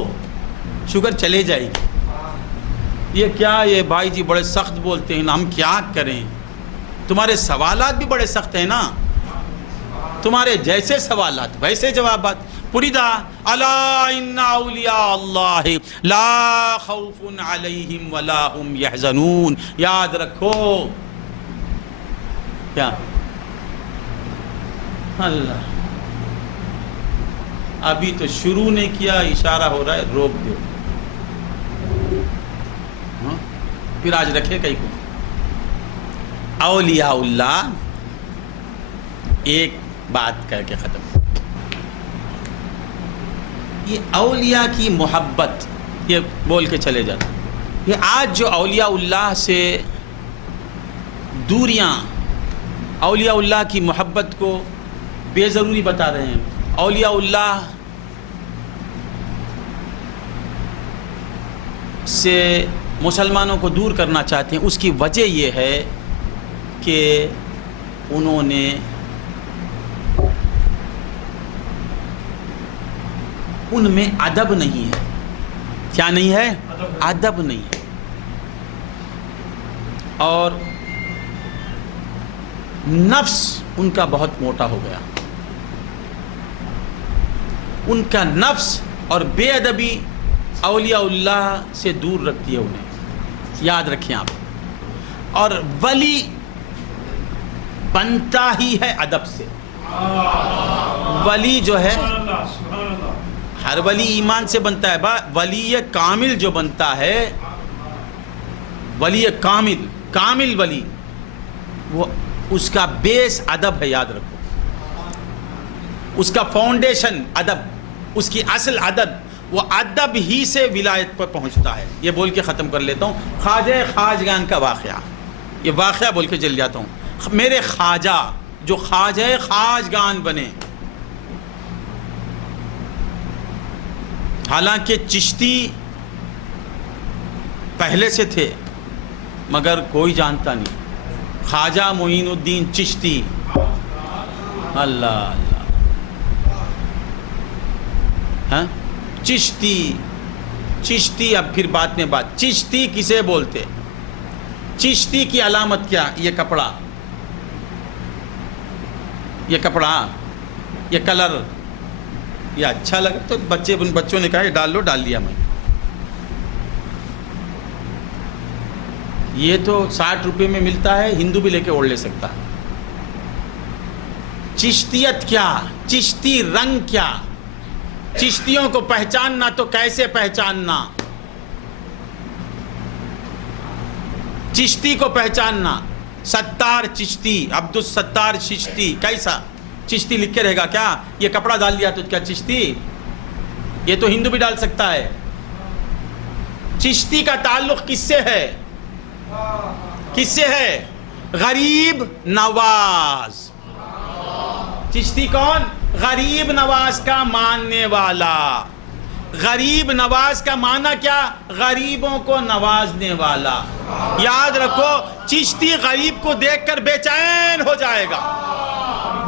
شوگر چلے جائے گی. یہ کیا یہ بھائی جی بڑے سخت بولتے ہیں، ہم کیا کریں؟ تمہارے سوالات بھی بڑے سخت ہیں نا. تمہارے جیسے سوالات ویسے جوابات. پریدا الا ان اولیاء اللہ لا خوف علیہم ولا هم یحزنون. یاد رکھو کیا اللہ ابھی تو شروع نے کیا، اشارہ ہو رہا ہے روک دو. پھر آج رکھے کئی کو اولیاء اللہ. ایک بات کہہ کے ختم. یہ اولیاء کی محبت یہ بول کے چلے جاتا. یہ آج جو اولیاء اللہ سے دوریاں اولیاء اللہ کی محبت کو بے ضروری بتا رہے ہیں. اولیاء اللہ سے مسلمانوں کو دور کرنا چاہتے ہیں. اس کی وجہ یہ ہے کہ انہوں نے ان میں ادب نہیں ہے. کیا نہیں ہے؟ ادب نہیں ہے. اور نفس ان کا بہت موٹا ہو گیا. ان کا نفس اور بے ادبی اولیاء اللہ سے دور رکھتی ہے انہیں. یاد رکھیں آپ. اور ولی بنتا ہی ہے ادب سے. ولی جو ہے ہر ولی ایمان سے بنتا ہے. ولی کامل جو بنتا ہے ولی کامل ولی وہ اس کا بیس ادب ہے. یاد رکھو اس کا فاؤنڈیشن ادب، اس کی اصل ادب. وہ ادب ہی سے ولایت پر پہنچتا ہے. یہ بول کے ختم کر لیتا ہوں. خواجہ خواجگان کا واقعہ، یہ واقعہ بول کے چل جاتا ہوں. میرے خواجہ جو خواجہ خواجگان بنے، حالانکہ چشتی پہلے سے تھے مگر کوئی جانتا نہیں. خواجہ معین الدین چشتی. اللہ اللہ ہاں چشتی. اب پھر بات میں بات. چشتی کسے بولتے؟ چشتی کی علامت کیا؟ یہ کپڑا، یہ کلر، یہ اچھا لگا تو بچوں نے کہا یہ ڈال لو، ڈال لیا میں. یہ تو 60 روپے میں ملتا ہے، ہندو بھی لے کے اوڑھ لے سکتا ہے. چشتیت کیا؟ چشتی رنگ کیا؟ چشتیوں کو پہچاننا تو کیسے پہچاننا؟ چشتی کو پہچاننا. ستار چشتی، عبد الستار چشتی. کیسا چشتی لکھ کے رہے گا کیا؟ یہ کپڑا ڈال دیا تو کیا چشتی؟ یہ تو ہندو بھی ڈال سکتا ہے. چشتی کا تعلق کس سے ہے؟ کس سے ہے؟ غریب نواز. چشتی کون؟ غریب نواز کا ماننے والا. غریب نواز کا معنی کیا؟ غریبوں کو نوازنے والا. یاد رکھو چشتی غریب کو دیکھ کر بے چین ہو جائے گا.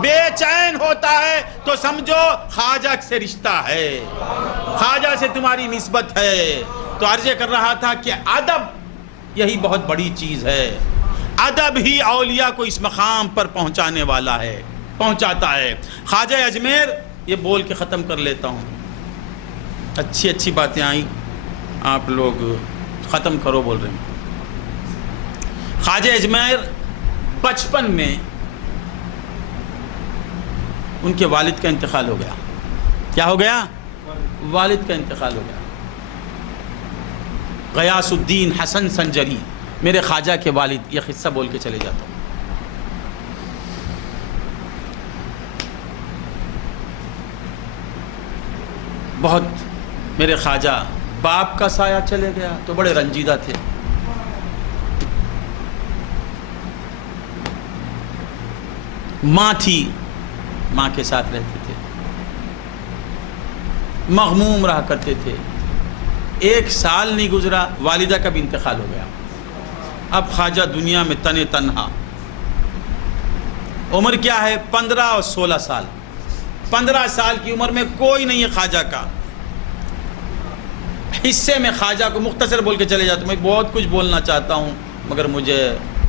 بے چین ہوتا ہے تو سمجھو خواجہ سے رشتہ ہے، خواجہ سے تمہاری نسبت ہے. تو عرض کر رہا تھا کہ ادب یہی بہت بڑی چیز ہے. ادب ہی اولیاء کو اس مقام پر پہنچانے والا ہے، پہنچاتا ہے. خواجہ اجمیر، یہ بول کے ختم کر لیتا ہوں. اچھی باتیں آئیں، آپ لوگ ختم کرو بول رہے ہیں. خواجہ اجمیر 55 میں ان کے والد کا انتقال ہو گیا. کیا ہو گیا؟ والد کا انتقال ہو گیا. غیاث الدین حسن سنجری میرے خواجہ کے والد. یہ قصہ بول کے چلے جاتا ہوں. بہت میرے خواجہ باپ کا سایہ چلے گیا تو بڑے رنجیدہ تھے. ماں تھی، ماں کے ساتھ رہتے تھے، مغموم رہا کرتے تھے. 1 سال نہیں گزرا والدہ کا بھی انتقال ہو گیا. اب خواجہ دنیا میں تنے تنہا. عمر کیا ہے؟ 15 اور 16 سال. 15 سال کی عمر میں کوئی نہیں ہے خواجہ کا. حصے میں خواجہ کو مختصر بول کے چلے جاتا ہوں. میں بہت کچھ بولنا چاہتا ہوں مگر مجھے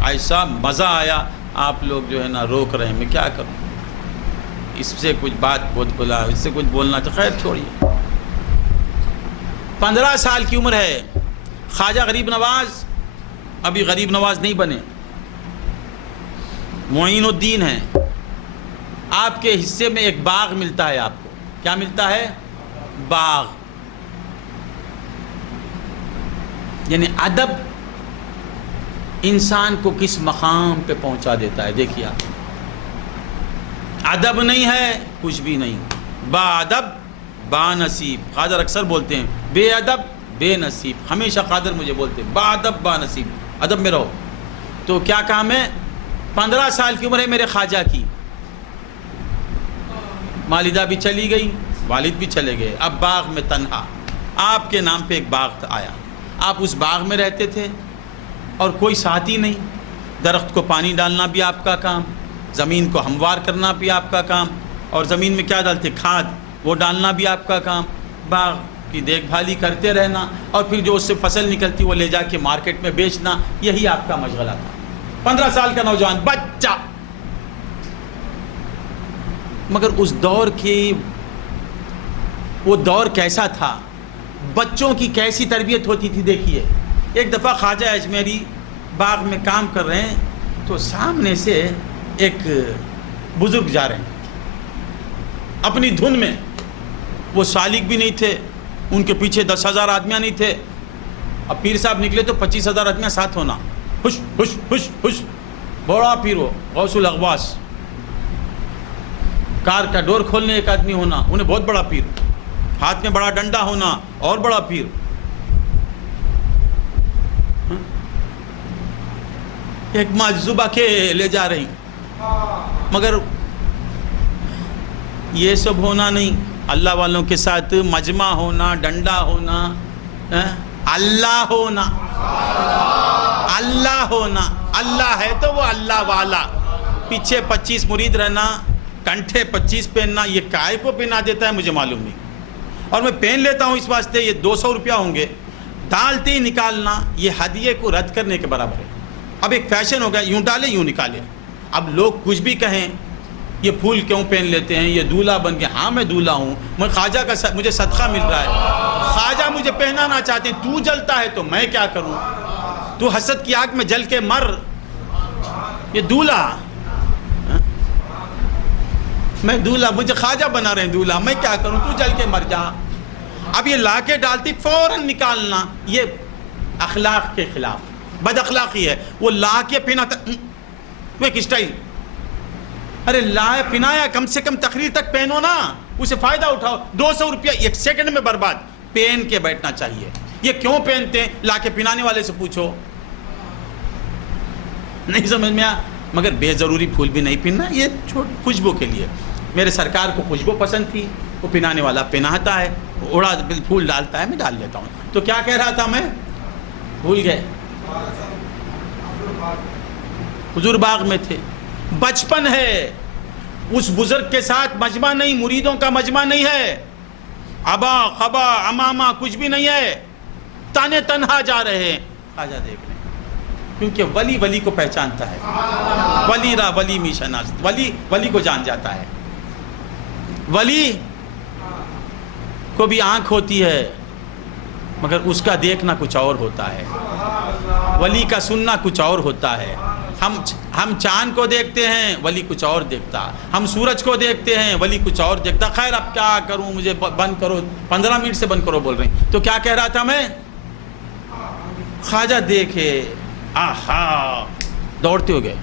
ایسا مزہ آیا، آپ لوگ جو ہے نا روک رہے ہیں، میں کیا کروں. اس سے کچھ بات بہت بولا، اس سے کچھ بولنا تو خیر چھوڑیے. 15 سال کی عمر ہے. خواجہ غریب نواز ابھی غریب نواز نہیں بنے، معین الدین ہیں. آپ کے حصے میں ایک باغ ملتا ہے. آپ کو کیا ملتا ہے؟ باغ. یعنی ادب انسان کو کس مقام پہ پہنچا دیتا ہے. دیکھیے آپ، ادب نہیں ہے کچھ بھی نہیں. با ادب با نصیب. قادر اکثر بولتے ہیں بے ادب بے نصیب. ہمیشہ قادر مجھے بولتے ہیں با ادب با نصیب، ادب میں رہو. تو کیا کام ہے؟ 15 سال کی عمر ہے میرے خواجہ کی. والدہ بھی چلی گئی، والد بھی چلے گئے. اب باغ میں تنہا. آپ کے نام پہ ایک باغ آیا. آپ اس باغ میں رہتے تھے اور کوئی ساتھی نہیں. درخت کو پانی ڈالنا بھی آپ کا کام، زمین کو ہموار کرنا بھی آپ کا کام، اور زمین میں کیا ڈالتے؟ کھاد، وہ ڈالنا بھی آپ کا کام. باغ کی دیکھ بھالی کرتے رہنا، اور پھر جو اس سے فصل نکلتی وہ لے جا کے مارکیٹ میں بیچنا، یہی آپ کا مشغلہ تھا. 15 سال کا نوجوان بچہ. مگر اس دور کی وہ دور کیسا تھا، بچوں کی کیسی تربیت ہوتی تھی. دیکھیے ایک دفعہ خواجہ اجمیری باغ میں کام کر رہے ہیں تو سامنے سے ایک بزرگ جا رہے ہیں اپنی دھن میں. وہ سالک بھی نہیں تھے، ان کے پیچھے 10,000 آدمیاں نہیں تھے. اب پیر صاحب نکلے تو 25,000 آدمیاں ساتھ ہونا. خوش خوش خوش خوش. بڑا پیر ہو، غوث الاغواس. کار کا ڈور کھولنے ایک آدمی ہونا، انہیں بہت بڑا پیر. ہاتھ میں بڑا ڈنڈا ہونا، اور بڑا پیر. ایک مجذوبہ کے لے جا رہی. مگر یہ سب ہونا نہیں. اللہ والوں کے ساتھ مجمع ہونا، ڈنڈا ہونا، اللہ ہونا. اللہ ہونا. اللہ ہے تو وہ اللہ والا. پیچھے 25 مرید رہنا، کنٹھے 25 پہننا، یہ کائے کو پہنا دیتا ہے مجھے معلوم نہیں. اور میں پہن لیتا ہوں اس واسطے یہ 200 روپیہ ہوں گے. ڈالتے ہی نکالنا یہ ہدیے کو رد کرنے کے برابر ہے. اب ایک فیشن ہو گیا، یوں ڈالے یوں نکالے. اب لوگ کچھ بھی کہیں، یہ پھول کیوں پہن لیتے ہیں، یہ دولہا بن گیا. ہاں میں دولہا ہوں، میں خواجہ کا مجھے صدقہ مل رہا ہے. خواجہ مجھے پہنانا چاہتے ہیں، تو جلتا ہے تو میں کیا کروں؟ تو حسد کی آگ میں جل کے مر. یہ دولہا، میں دولہا، مجھے خواجہ بنا رہے ہیں دولہا، میں کیا کروں؟ تو جل کے مر جا. اب یہ لا کے ڈالتی فوراً نکالنا، یہ اخلاق کے خلاف بد اخلاقی ہے. وہ لا کے پہناتا وہ ایک اسٹائل. ارے لائے پہنایا، کم سے کم تقریر تک پہنو نا، اسے فائدہ اٹھاؤ. 200 روپیہ 1 سیکنڈ میں برباد. پہن کے بیٹھنا چاہیے. یہ کیوں پہنتے ہیں؟ لا کے پہنانے والے سے پوچھو. نہیں سمجھ میں آیا. مگر بے ضروری پھول بھی نہیں پہننا، یہ خوشبو کے لیے. میرے سرکار کو خوشبو پسند تھی، وہ پہنانے والا پہناتا ہے، اڑا پھول ڈالتا ہے، میں ڈال لیتا ہوں. تو کیا کہہ رہا تھا میں؟ بھول گئے. حضور باغ میں تھے، بچپن ہے. اس بزرگ کے ساتھ مجمع نہیں، مریدوں کا مجمع نہیں ہے. ابا خبا اماما کچھ بھی نہیں ہے. تانے تنہا جا رہے ہیں خواجہ دیکھنے، کیونکہ ولی ولی کو پہچانتا ہے. ولی را ولی می شناست. ولی ولی کو جان جاتا ہے. ولی کو بھی آنکھ ہوتی ہے، مگر اس کا دیکھنا کچھ اور ہوتا ہے. ولی کا سننا کچھ اور ہوتا ہے. ہم چاند کو دیکھتے ہیں، ولی کچھ اور دیکھتا. ہم سورج کو دیکھتے ہیں، ولی کچھ اور دیکھتا. خیر اب کیا کروں، مجھے بند کرو، 15 منٹ سے بند کرو بول رہے ہیں. تو کیا کہہ رہا تھا میں؟ خواجہ دیکھے، آہا، دوڑتے ہو گئے.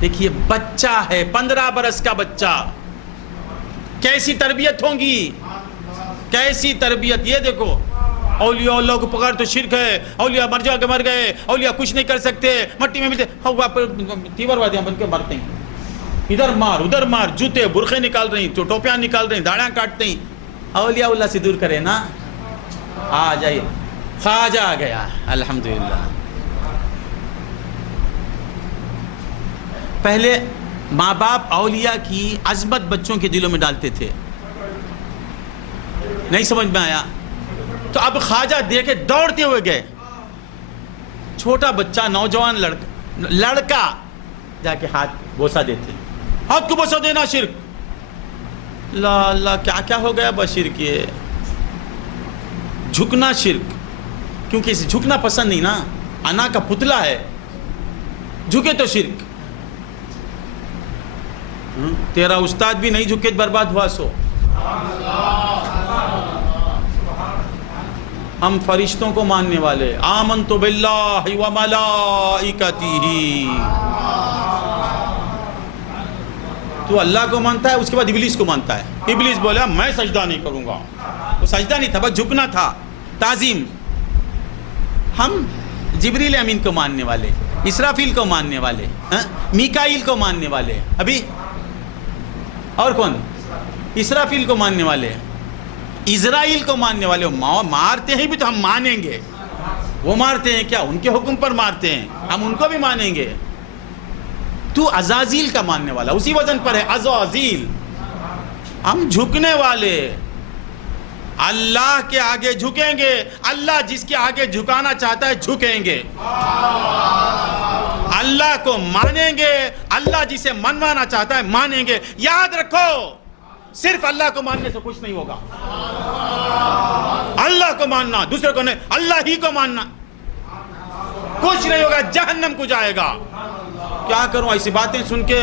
دیکھیے بچہ ہے، 15 برس کا بچہ. کیسی تربیت ہوگی، کیسی تربیت. یہ دیکھو، اولیاء اللہ کو پکار تو شرک ہے، اولیاء مر جا کے مر گئے، اولیاء کچھ نہیں کر سکتے، مٹی میں ملتے. تیور وادیاں بن کے مرتے ہیں. ادھر مار ادھر مار، جوتے برقعے نکال رہی، ٹوپیاں نکال رہی، داڑیاں کاٹتے ہیں. اولیاء اللہ سے دور کرے نا. آ جائیے، خواجہ آ گیا الحمدللہ. پہلے ماں باپ اولیاء کی عظمت بچوں کے دلوں میں ڈالتے تھے. نہیں سمجھ میں آیا. تو اب خواجہ دیکھے دوڑتے ہوئے گئے. چھوٹا بچہ، نوجوان لڑکا جا کے ہاتھ بوسہ دیتے. ہاتھ کو بوسہ دینا شرک. اللہ اللہ کیا کیا ہو گیا بس شرک یہ جھکنا شرک کیونکہ اسے جھکنا پسند نہیں نا انا کا پتلا ہے جھکے تو شرک تیرا استاد بھی نہیں جھکے برباد ہوا سو ہم فرشتوں کو ماننے والے آمنت باللہ و ملائکتہ تو اللہ کو مانتا ہے اس کے بعد ابلیس کو مانتا ہے ابلیس بولا میں سجدہ نہیں کروں گا وہ سجدہ نہیں تھا بس جھکنا تھا تعظیم ہم جبریل امین کو ماننے والے اسرافیل کو ماننے والے میکائیل کو ماننے والے ابھی اور کون اسرافیل کو ماننے والے اسرائیل کو ماننے والے مارتے ہیں بھی تو ہم مانیں گے وہ مارتے ہیں کیا ان کے حکم پر مارتے ہیں ہم ان کو بھی مانیں گے تو عزازیل کا ماننے والا اسی وزن پر ہے عزازیل ہم جھکنے والے اللہ کے آگے جھکیں گے اللہ جس کے آگے جھکانا چاہتا ہے جھکیں گے اللہ کو مانیں گے اللہ جسے منوانا چاہتا ہے مانیں گے یاد رکھو صرف اللہ کو ماننے سے کچھ نہیں ہوگا اللہ کو ماننا دوسرے کو نہیں اللہ ہی کو ماننا کچھ نہیں ہوگا جہنم کو جائے گا کیا کروں ایسی باتیں سن کے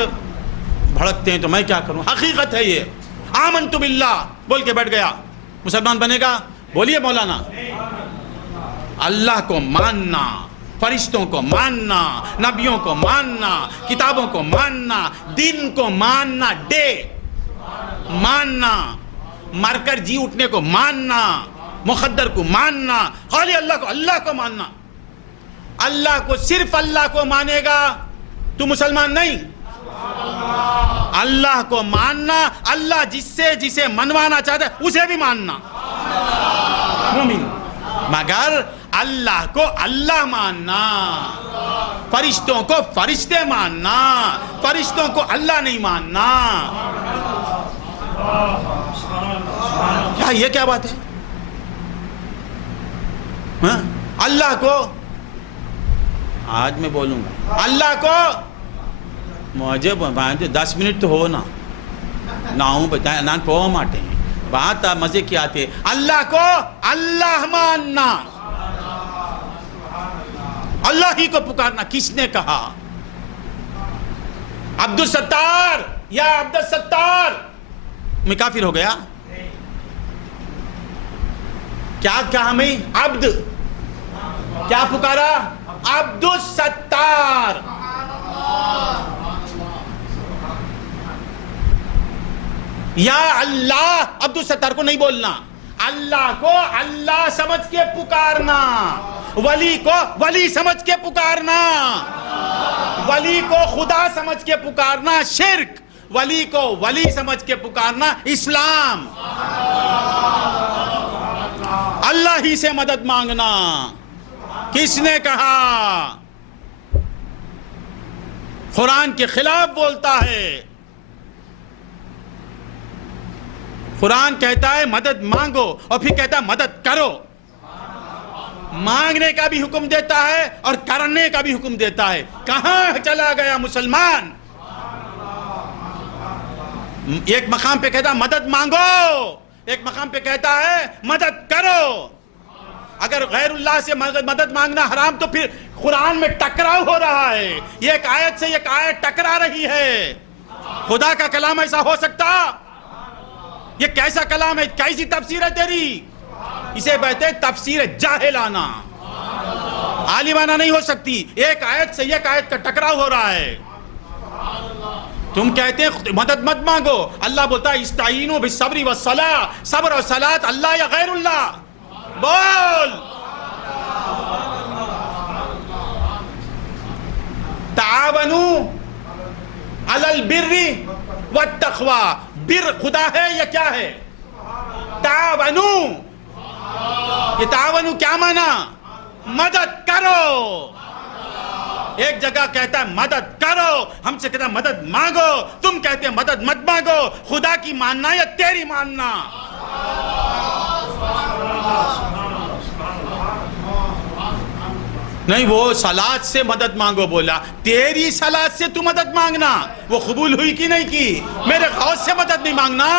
بھڑکتے ہیں تو میں کیا کروں حقیقت ہے یہ آمنت باللہ بول کے بیٹھ گیا مسلمان بنے گا بولیے مولانا اللہ کو ماننا فرشتوں کو ماننا نبیوں کو ماننا کتابوں کو ماننا دین کو ماننا ڈے ماننا مر کر جی اٹھنے کو ماننا مقدر کو ماننا خالی اللہ کو ماننا اللہ کو صرف اللہ کو مانے گا تو مسلمان نہیں اللہ کو ماننا اللہ جسے منوانا چاہتا ہے اسے بھی ماننا مومن مگر اللہ کو اللہ ماننا فرشتوں کو فرشتے ماننا فرشتوں کو اللہ نہیں ماننا یہ کیا بات ہے اللہ کو آج میں بولوں گا اللہ کو مجھے 10 منٹ تو ہو نا ناؤں بتائیں نان پو ماٹے ہیں بات مزے کی آتے اللہ کو اللہ ماننا اللہ ہی کو پکارنا کس نے کہا عبدالستار یا عبدالستار میں کافر ہو گیا کیا کہا ہمیں عبد کیا پکارا عبدالستار یا اللہ عبدالستار کو نہیں بولنا اللہ کو اللہ سمجھ کے پکارنا ولی کو ولی سمجھ کے پکارنا ولی کو خدا سمجھ کے پکارنا شرک ولی کو ولی سمجھ کے پکارنا اسلام اللہ ہی سے مدد مانگنا کس نے کہا قرآن کے خلاف بولتا ہے قرآن کہتا ہے مدد مانگو اور پھر کہتا ہے مدد کرو مانگنے کا بھی حکم دیتا ہے اور کرنے کا بھی حکم دیتا ہے کہاں چلا گیا مسلمان ایک مقام پہ کہتا ہے مدد مانگو ایک مقام پہ کہتا ہے مدد کرو اگر غیر اللہ سے مدد مانگنا حرام تو پھر قرآن میں ٹکراؤ ہو رہا ہے یہ ایک آیت سے ایک آیت ٹکرا رہی ہے خدا کا کلام ایسا ہو سکتا یہ کیسا کلام ہے کیسی تفسیر ہے تیری اسے کہتے ہیں تفسیر جاہلانہ عالمانہ نہیں ہو سکتی ایک آیت سے ایک آیت کا ٹکراؤ ہو رہا ہے تم کہتے ہیں مدد مت مانگو اللہ بولتا ہے استعینوا بالصبر والصلاۃ صبر اور صلاۃ اللہ یا غیر اللہ بول تعاونوا علی البر والتقوی بر خدا ہے یا کیا ہے تعاونوا یہ تعاونوا کیا مانا مدد کرو ایک جگہ کہتا ہے مدد کرو ہم سے کہتا ہے مدد مانگو تم کہتے ہیں مدد مت مانگو خدا کی ماننا یا تیری ماننا نہیں وہ صلات سے مدد مانگو بولا تیری صلات سے تو مدد مانگنا وہ قبول ہوئی کی نہیں کی میرے غوث سے مدد نہیں مانگنا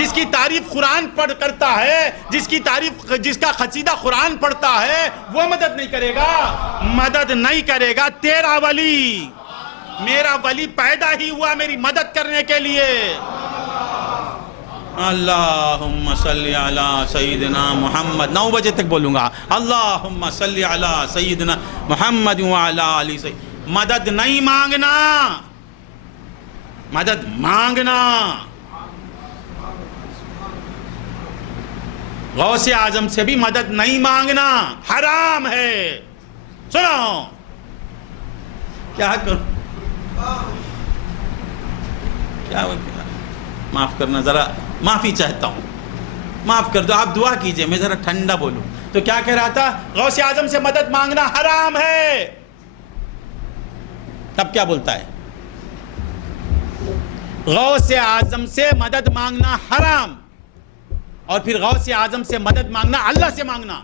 جس کی تعریف قرآن پڑھ کرتا ہے، جس کا قصیدہ قرآن پڑھتا ہے، وہ مدد نہیں کرے گا، مدد نہیں کرے گا تیرا ولی۔ میرا ولی پیدا ہی ہوا میری مدد کرنے کے لیے۔ اللہم صلی علی سیدنا محمد، 9 بجے تک بولوں گا، اللہم صلی علی سیدنا محمد وعلی آلہ سیدنا۔ مدد نہیں مانگنا، مدد مانگنا۔ غوث اعظم سے بھی مدد نہیں مانگنا، حرام ہے۔ سنو کیا کروں، کیا معاف کرنا، ذرا معافی چاہتا ہوں، معاف کر دو، آپ دعا کیجئے، میں ذرا ٹھنڈا بولوں۔ تو کیا کہہ رہا تھا؟ غوث اعظم سے مدد مانگنا حرام ہے۔ تب کیا بولتا ہے؟ غوث اعظم سے مدد مانگنا حرام، اور پھر غوث اعظم سے مدد مانگنا اللہ سے مانگنا۔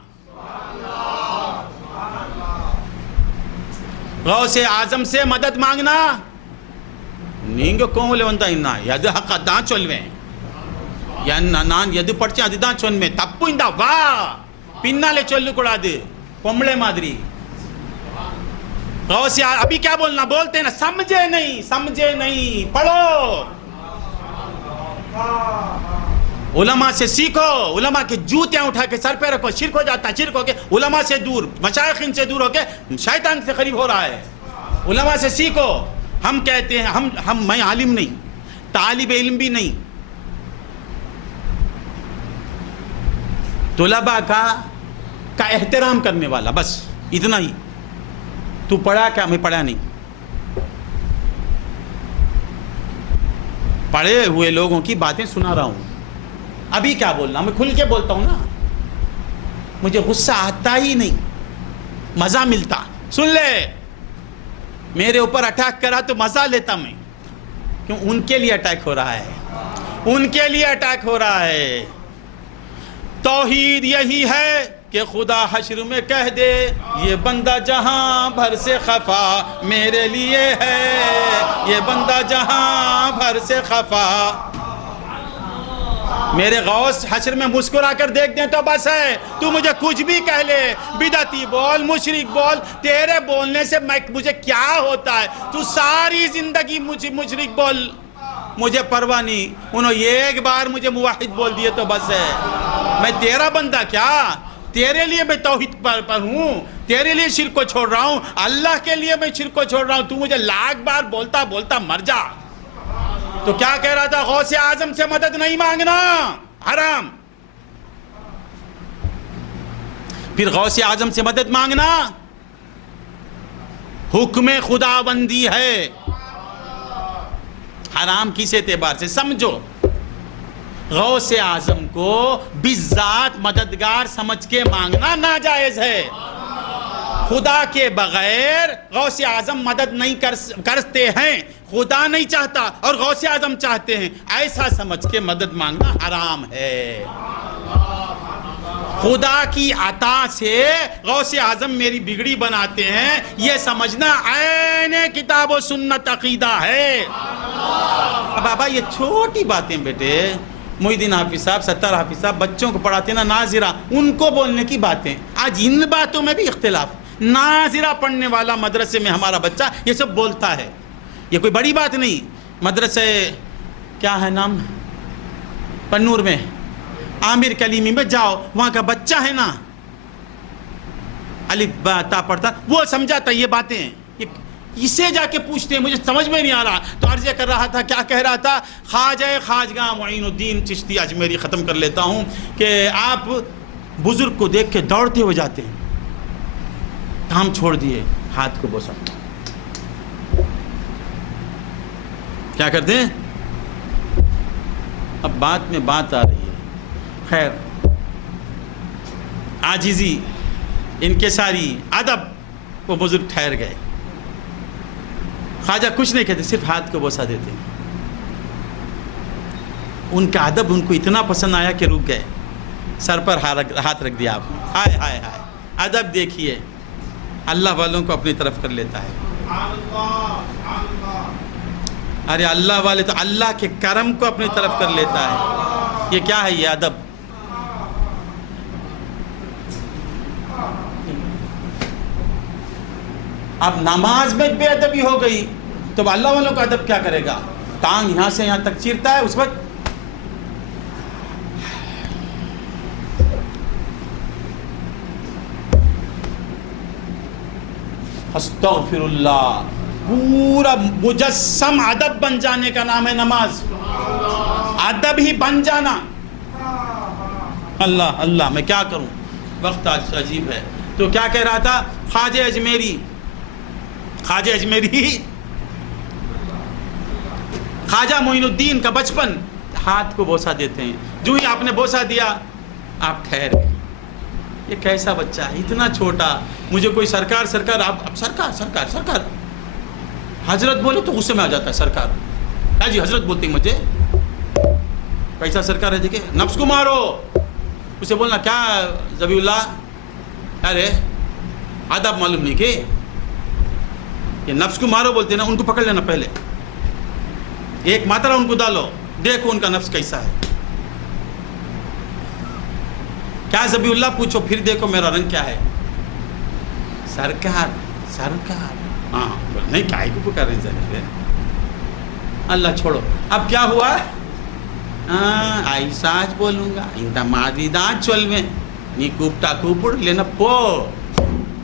غوث اعظم سے مدد مانگنا نینگو کوملے وندا اننا ید حق دا چولویں یا نان ید پڑچے اددا چونمے تپو اندا وا پنالے چولو کڑاد پمڑے مادری۔ غوث ابھی کیا بولنا، بولتے ہیں نا، سمجھے نہیں، پڑھو، علماء سے سیکھو، علماء کے جوتیاں اٹھا کے سر پہ رکھو، شرک ہو جاتا ہے، شرک ہو کے علماء سے دور، مشائخین سے دور ہو کے شیطان سے قریب ہو رہا ہے۔ علماء سے سیکھو۔ ہم کہتے ہیں میں عالم نہیں، طالب علم بھی نہیں، طلباء کا احترام کرنے والا، بس اتنا ہی۔ تو پڑھا کیا؟ میں پڑھا نہیں۔ پڑھے ہوئے لوگوں کی باتیں سنا رہا ہوں۔ ابھی کیا بولنا، میں کھل کے بولتا ہوں نا، مجھے غصہ آتا ہی نہیں، مزہ ملتا۔ سن لے، میرے اوپر اٹیک کرا تو مزہ لیتا میں، کیوں؟ ان کے لیے اٹیک ہو رہا ہے، ان کے لیے اٹیک ہو رہا ہے۔ توحید یہی ہے کہ خدا حشر میں کہہ دے یہ بندہ جہاں بھر سے خفا میرے لیے ہے، یہ بندہ جہاں بھر سے خفا۔ میرے غوث حشر میں مسکرا کر دیکھ دیں تو بس ہے، تو مجھے کچھ بھی کہہ لے، بدعتی بول، مشرک بول، تیرے بولنے سے مجھے کیا ہوتا ہے؟ تو ساری زندگی مشرک بول، مجھے پرواہ نہیں، انہوں ایک بار مجھے موحد بول دیے تو بس ہے۔ میں تیرا بندہ کیا؟ تیرے لیے میں توحید پر ہوں، تیرے لیے شرک کو چھوڑ رہا ہوں، اللہ کے لیے میں شرک کو چھوڑ رہا ہوں، تو مجھے لاکھ بار بولتا مر جا۔ تو کیا کہہ رہا تھا؟ غوث اعظم سے مدد نہیں مانگنا، حرام۔ پھر غوث اعظم سے مدد مانگنا حکم خداوندی ہے، حرام کس اعتبار سے؟ سمجھو، غوث اعظم کو بالذات مددگار سمجھ کے مانگنا ناجائز ہے۔ خدا کے بغیر غوث اعظم مدد نہیں کرتے ہیں، خدا نہیں چاہتا اور غوث اعظم چاہتے ہیں، ایسا سمجھ کے مدد مانگنا حرام ہے۔ خدا کی عطا سے غوث اعظم میری بگڑی بناتے ہیں، یہ سمجھنا عین کتاب و سنت عقیدہ ہے۔ بابا یہ چھوٹی باتیں بیٹے، محی الدین حافظ صاحب، ستار حافظ صاحب بچوں کو پڑھاتے ہیں نا ناظرہ، ان کو بولنے کی باتیں، آج ان باتوں میں بھی اختلاف۔ ناظرہ پڑھنے والا مدرسے میں ہمارا بچہ یہ سب بولتا ہے، یہ کوئی بڑی بات نہیں۔ مدرسے کیا ہے نام، پنور میں، عامر کلیمی میں جاؤ، وہاں کا بچہ ہے نا الف با تا پڑھتا، وہ سمجھاتا یہ باتیں، اسے جا کے پوچھتے ہیں، مجھے سمجھ میں نہیں آ رہا۔ تو عرض کر رہا تھا، کیا کہہ رہا تھا؟ خواجہ خواجگاں معین الدین چشتی اجمیری، ختم کر لیتا ہوں، کہ آپ بزرگ کو دیکھ کے دوڑتے ہو جاتے ہیں، کام چھوڑ دیے، ہاتھ کو بوسا، کیا کرتے ہیں؟ اب بات میں بات آ رہی ہے، خیر، عاجزی، انکساری، ادب، وہ بزرگ ٹھہر گئے، خواجہ کچھ نہیں کہتے، صرف ہاتھ کو بوسا دیتے ہیں۔ ان کا ادب ان کو اتنا پسند آیا کہ رک گئے، سر پر ہاتھ رکھ دیا آپ نے، ہائے ہائے ہائے، ادب دیکھیے، اللہ والوں کو اپنی طرف کر لیتا ہے۔ ارے اللہ والے تو اللہ کے کرم کو اپنی طرف کر لیتا ہے۔ یہ کیا ہے یہ ادب؟ اب نماز میں بے ادبی ہو گئی تو اللہ والوں کا ادب کیا کرے گا؟ ٹانگ یہاں سے یہاں تک چیرتا ہے اس وقت استغفر اللہ. پورا مجسم ادب بن جانے کا نام ہے نماز. ادب ہی بن جانا. اللہ اللہ میں کیا کروں، وقت آج عجیب ہے. تو کیا کہہ رہا تھا؟ خواجہ اجمیری خواجہ معین الدین کا بچپن، ہاتھ کو بوسہ دیتے ہیں. جو ہی آپ نے بوسہ دیا آپ ٹھہر گئے. یہ کیسا بچہ ہے اتنا چھوٹا؟ مجھے کوئی سرکار اب سرکار حضرت بولے تو غصے میں آ جاتا ہے. سرکار کیا جی حضرت بولتے ہیں مجھے؟ کیسا سرکار ہے دیکھیں. نفس کو مارو، اسے بولنا کیا ذبیح اللہ، ارے ادب معلوم نہیں کہ یہ نفس کو مارو بولتے ہیں نا. ان کو پکڑ لینا پہلے، ایک ماترا ان کو ڈالو، دیکھو ان کا نفس کیسا ہے. کیا ذبیح اللہ پوچھو، پھر دیکھو میرا رنگ کیا ہے. سرکار ہاں نہیں کائی کو کر رہی ہے. اللہ چھوڑو. اب کیا ہوا؟ ایسا آج بولوں گا انتا مادی دانت چول میں نی کوپٹا کوپڑ لینا پو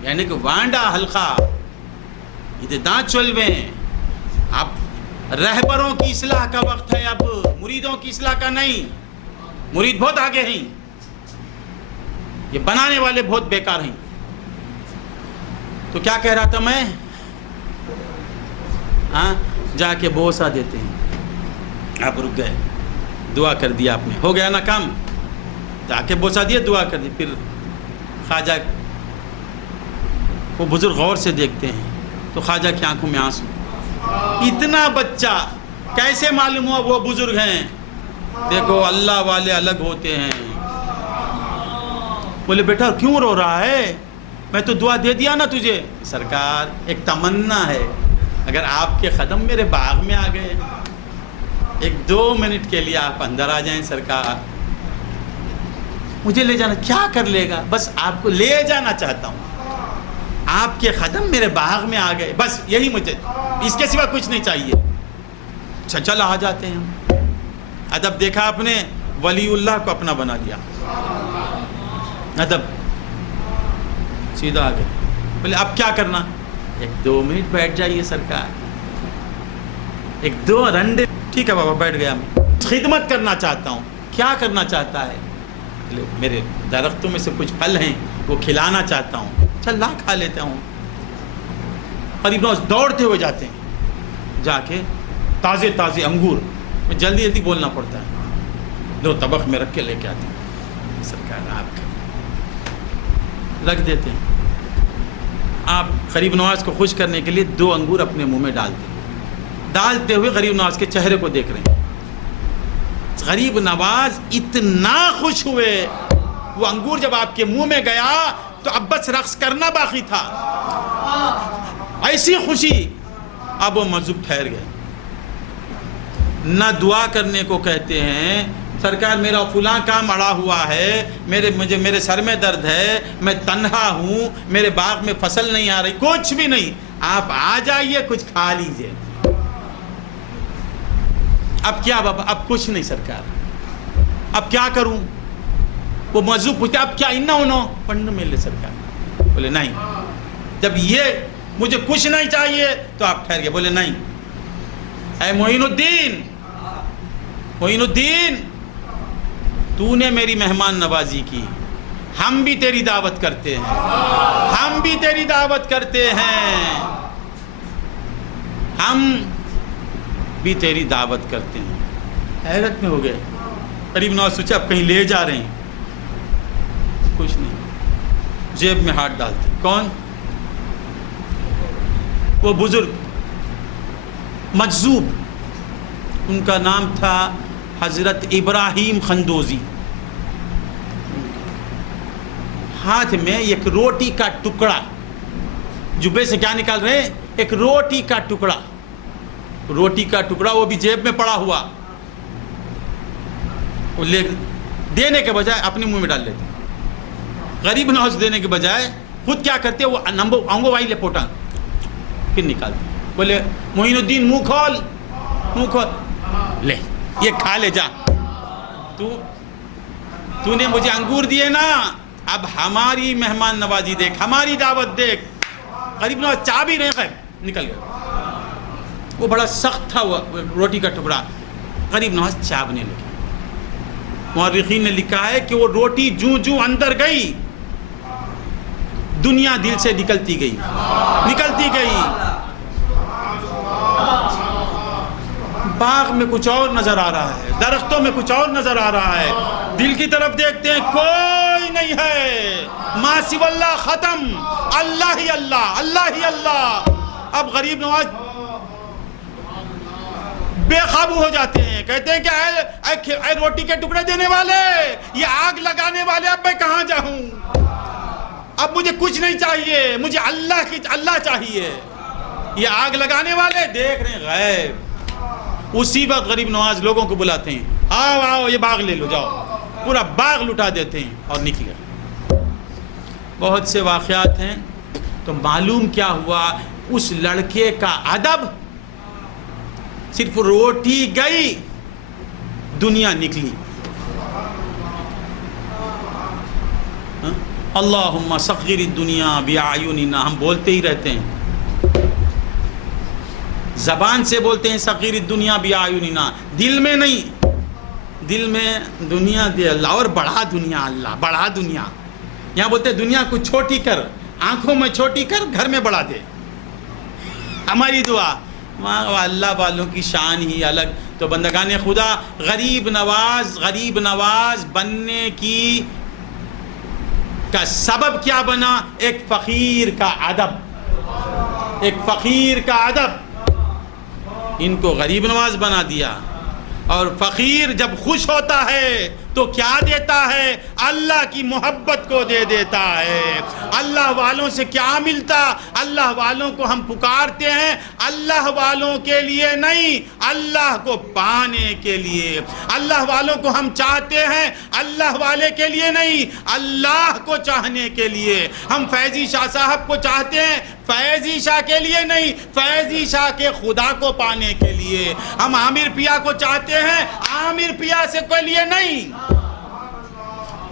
یعنی کہ وانڈا حلقہ یہ دانت چول میں. اب رہبروں کی اصلاح کا وقت ہے، اب مریدوں کی اصلاح کا نہیں. مرید بہت آگے ہیں، یہ بنانے والے بہت بیکار ہیں. تو کیا کہہ رہا تھا میں؟ جا کے بوسہ دیتے ہیں. آپ رک گئے، دعا کر دیا آپ نے، ہو گیا نا کام. جا کے بوسہ دیا، دعا کر دی. پھر خواجہ وہ بزرگ غور سے دیکھتے ہیں تو خواجہ کی آنکھوں میں آنسو. اتنا بچہ کیسے معلوم ہوا وہ بزرگ ہیں؟ دیکھو اللہ والے الگ ہوتے ہیں. بولے بیٹا کیوں رو رہا ہے؟ میں تو دعا دے دیا نا تجھے. سرکار ایک تمنا ہے، اگر آپ کے قدم میرے باغ میں آ گئے، 1-2 منٹ کے لیے آپ اندر آ جائیں سرکار، مجھے لے جانا. کیا کر لے گا؟ بس آپ کو لے جانا چاہتا ہوں. آپ کے قدم میرے باغ میں آ گئے، بس یہی مجھے، اس کے سوا کچھ نہیں چاہیے. چل آ جاتے ہیں ہم. ادب دیکھا آپ نے، ولی اللہ کو اپنا بنا لیا. ادب سیدھا آ گئے. بولے اب کیا کرنا؟ 1-2 منٹ بیٹھ جائیے سرکار. 1-2 رنڈے. ٹھیک ہے بابا بیٹھ گیا. میں خدمت کرنا چاہتا ہوں. کیا کرنا چاہتا ہے؟ میرے درختوں میں سے کچھ پھل ہیں وہ کھلانا چاہتا ہوں. چل لا کھا لیتا ہوں. قریب نوز دوڑتے ہوئے جاتے ہیں، جا کے تازے انگور، میں جلدی بولنا پڑتا ہے، لو طبق میں رکھ کے لے کے آتے ہیں. سرکار آپ رکھ دیتے ہیں. آپ غریب نواز کو خوش کرنے کے لیے 2 انگور اپنے منہ میں ڈالتے ہیں. ڈالتے ہوئے غریب نواز کے چہرے کو دیکھ رہے ہیں. غریب نواز اتنا خوش ہوئے، وہ انگور جب آپ کے منہ میں گیا تو اب بس رقص کرنا باقی تھا. ایسی خوشی. اب وہ مجذوب ٹھہر گئے. نہ دعا کرنے کو کہتے ہیں، سرکار میرا فلاں کام اڑا ہوا ہے، میرے سر میں درد ہے، میں تنہا ہوں، میرے باغ میں فصل نہیں آ رہی، کچھ بھی نہیں. آپ آ جائیے کچھ کھا لیجئے. اب کیا بابا؟ اب کچھ نہیں سرکار، اب کیا کروں؟ وہ موضوع پوچھتے اب کیا انہوں پڑھنے میں لے سرکار. بولے نہیں، جب یہ مجھے کچھ نہیں چاہیے تو آپ ٹھہر گئے. بولے نہیں، اے معین الدین تو نے میری مہمان نوازی کی، ہم بھی تیری دعوت کرتے ہیں، ہم بھی تیری دعوت کرتے ہیں، ہم بھی تیری دعوت کرتے ہیں. حیرت میں ہو گئے. قریب نواز سوچا اب کہیں لے جا رہے ہیں. کچھ نہیں. جیب میں ہاتھ ڈالتے. کون؟ وہ بزرگ مجذوب، ان کا نام تھا حضرت ابراہیم خندوزی. ہاتھ میں ایک روٹی کا ٹکڑا، جبے سے کیا نکال رہے ہیں؟ ایک روٹی کا ٹکڑا. روٹی کا ٹکڑا وہ بھی جیب میں پڑا ہوا. وہ دینے کے بجائے اپنے منہ میں ڈال لیتے ہیں. غریب نواز دینے کے بجائے خود کیا کرتے وہ انگو وائی لپوٹا پھر نکالتے. بولے معین الدین منہ کھول لے یہ کھا لے جا. تو نے مجھے انگور دیے نا, اب ہماری مہمان نوازی دیکھ, ہماری دعوت دیکھ. غریب نواز چاہ بھی نہیں نکل گیا. وہ بڑا سخت تھا وہ روٹی کا ٹکڑا. غریب نواز چابنے لگے. مورخین نے لکھا ہے کہ وہ روٹی جوں اندر گئی دنیا دل سے نکلتی گئی. باغ میں کچھ اور نظر آ رہا ہے, درختوں میں کچھ اور نظر آ رہا ہے, دل کی طرف دیکھتے ہیں کوئی نہیں ہے. ما سوی اللہ ختم, اللہ ہی اللہ, اللہ ہی اللہ. اب غریب نواز بے قابو ہو جاتے ہیں, کہتے ہیں کہ اے روٹی کے ٹکڑے دینے والے, یہ آگ لگانے والے, اب میں کہاں جاؤں؟ اب مجھے کچھ نہیں چاہیے, مجھے اللہ چاہیے. یہ آگ لگانے والے دیکھ رہے ہیں غیب. اسی وقت غریب نواز لوگوں کو بلاتے ہیں, آؤ یہ باغ لے لو, جاؤ. پورا باغ لٹا دیتے ہیں اور نکلے. بہت سے واقعات ہیں. تو معلوم کیا ہوا, اس لڑکے کا ادب, صرف روٹی گئی دنیا نکلی. اللہم صغر الدنیا بأعیننا, ہم بولتے ہی رہتے ہیں, زبان سے بولتے ہیں صغیر الدنیا بأعیننا, دل میں نہیں. دل میں دنیا دے اللہ, اور بڑھا دنیا اللہ, بڑھا دنیا. یہاں بولتے ہیں دنیا کو چھوٹی کر, آنکھوں میں چھوٹی کر, گھر میں بڑھا دے. ہماری دعا, اللہ والوں کی شان ہی الگ. تو بندگان خدا, غریب نواز بننے کا سبب کیا بنا؟ ایک فقیر کا ادب. ان کو غریب نواز بنا دیا. اور فقیر جب خوش ہوتا ہے تو کیا دیتا ہے؟ اللہ کی محبت کو دے دیتا ہے. اللہ والوں سے کیا ملتا؟ اللہ والوں کو ہم پکارتے ہیں اللہ والوں کے لیے نہیں, اللہ کو پانے کے لیے. اللہ والوں کو ہم چاہتے ہیں اللہ والے کے لیے نہیں, اللہ کو چاہنے کے لیے. ہم فیضی شاہ صاحب کو چاہتے ہیں فیضی شاہ کے لیے نہیں, فیضی شاہ کے خدا کو پانے کے لیے. ہم عامر پیا کو چاہتے ہیں عامر پیا سے کے لیے نہیں.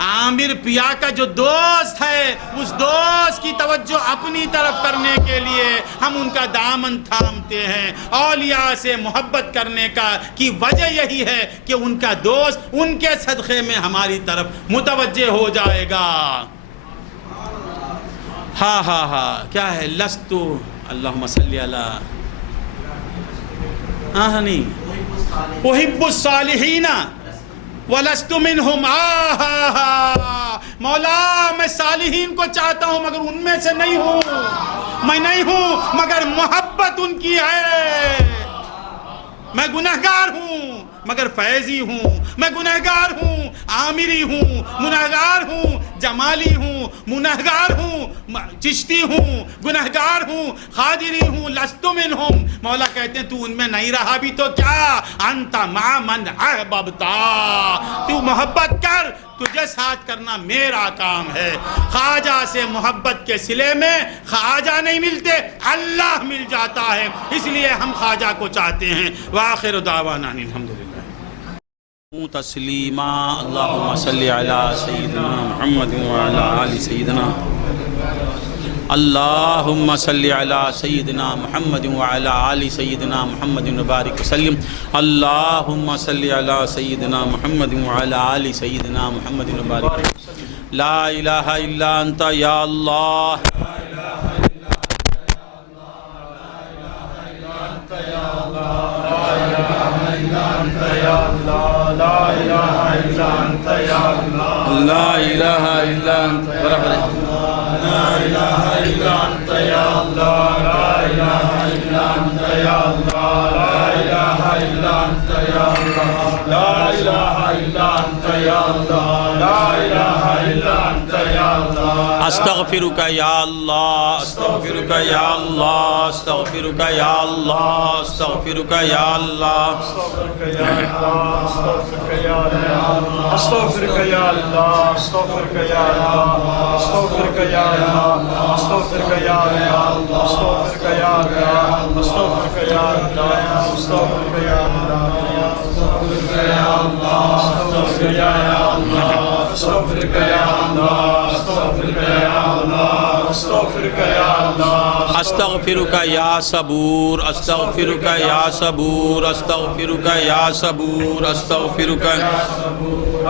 عامر پیا کا جو دوست ہے اس دوست کی توجہ اپنی طرف کرنے کے لیے ہم ان کا دامن تھامتے ہیں. اولیاء سے محبت کرنے کی وجہ یہی ہے کہ ان کا دوست ان کے صدقے میں ہماری طرف متوجہ ہو جائے گا. ہاں کیا ہے؟ لستو اللہم صلی علی احب الصالحین وَلَسْتُ مِنْهُمْ. مولا میں صالحین کو چاہتا ہوں مگر ان میں سے نہیں ہوں, میں نہیں ہوں مگر محبت ان کی ہے. میں گنہگار ہوں مگر فیضی ہوں, میں گنہگار ہوں عامری ہوں, گنہگار ہوں جمالی ہوں, گنہگار ہوں چشتی ہوں, گنہگار ہوں قادری ہوں. لست منہم. مولا کہتے ہیں تو ان میں نہیں رہا بھی تو کیا, انت مع من احببتا, تو محبت کر, تجھے ساتھ کرنا میرا کام ہے. خواجہ سے محبت کے صلے میں خواجہ نہیں ملتے, اللہ مل جاتا ہے, اس لیے ہم خواجہ کو چاہتے ہیں. وآخر دعوانا الحمدللہ. تسلیما. اللہم صلی علی سیدنا محمد وعلی آل سیدنا. اللہم صلی علی سیدنا محمد وعلی آل سیدنا محمد وبارک وسلم. اللہم صلی علی سیدنا محمد وعلی آل سیدنا محمد وبارک. لا الہ الا انت یا اللہ. لا الہ الا انت برابر. لا الہ الا انت یا اللہ. لا الہ الا انت یا اللہ. لا الہ الا انت یا اللہ. لا الہ الا انت یا اللہ. لا الہ الا انت یا اللہ. استغفرک یا اللہ استغفرک یا اللہ استغفرک یا اللہ استغفرک یا اللہ استغفرك يا الله استغفرك يا الله استغفرك يا الله استغفرك يا الله استغفرك يا الله استغفرك يا الله استغفرك يا الله استغفرك يا الله استغفرك يا الله استغفرك يا الله استغفرك يا الله استغفرك يا الله استغفرک یا صبور استغفرک یا صبور استغفرک یا صبور استغفرک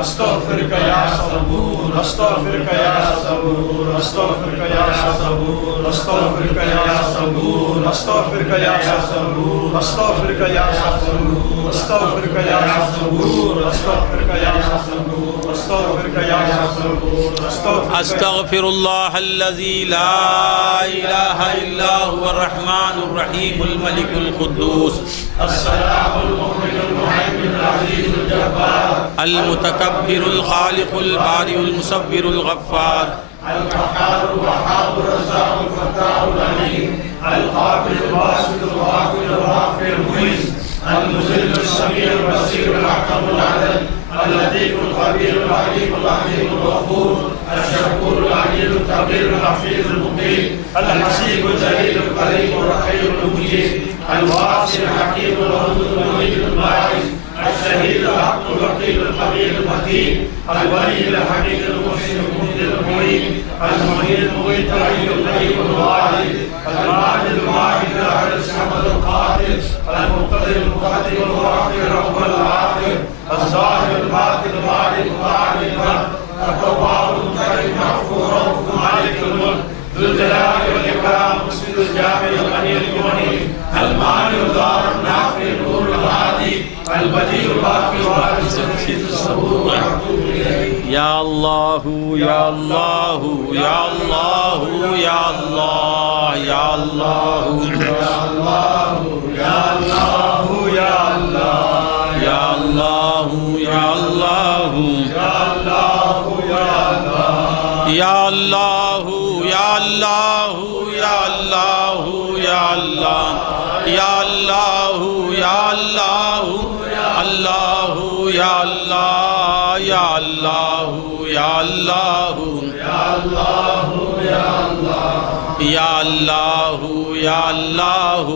استغفرك يا صبور استغفرك يا صبور استغفرك يا صبور استغفرك يا صبور استغفرك يا صبور استغفرك يا صبور استغفرك يا صبور استغفرك يا صبور استغفرك يا صبور استغفر اللہ الذی لا الہ الا هو الرحمن الرحیم الملک القدوس السلام المؤمن المهيمن العزيز الجبار المتکبر الخالق البارئ المصور الغفار القهار الوهاب الرزاق الفتاح العليم القابل الباسط الغافر الرافع المعز المذل السميع البصير الحكم العدل اللطيف الخبير العليم العظيم الغفور الشكور العليم الكبير الحفيظ المقيم الحسيب الجليل الكريم الرحيم المجيب الواسع الحكيم الودود المجيد الباعث الشهيد الحق الوكيل الخبير المتين الولي الحميد المحسن المبدل المعين المعين المغيث الحي القيوم الواحد الماجد الماجد الاحد الصمد القادر المقتدر المقدم المؤخر رب الاخر الظاهر الباطن البارئ المتعالي الملك التواب المكرم المغفور رب مالك الملك ذو الجلال والاكرام مسجد الجامع الغني الغني المانع الدار النافع النور الهادي البديع الباقي الوارث الرشيد الصبور یا اللہ یا اللہ یا اللہ یا اللہ یا اللہ يا الله يا الله يا الله یا اللہ یا اللہ يا الله يا الله یا اللہ یا اللہ یا اللہ یا اللہ یا اللہ یا اللہ اللہ یا اللہ یا اللہ یا اللہ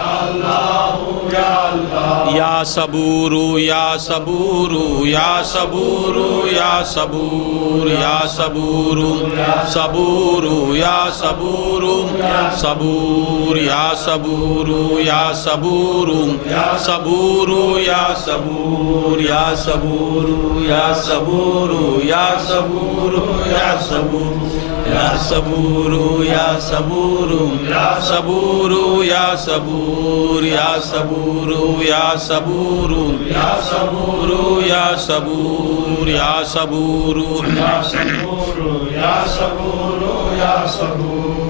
یا اللہ یا اللہ یا صبور یا صبور یا صبور یا صبور یا صبور صبور یا صبور صبور یا صبور یا صبور صبور یا صبور یا صبور یا صبور یا صبور یا صبور یا صبور یا صبور یا صبور یا صبور یا صبور یا صبور یا صبور یا صبور یا صبور يا صبور يا صبور يا صبور يا صبور يا صبور يا صبور يا صبور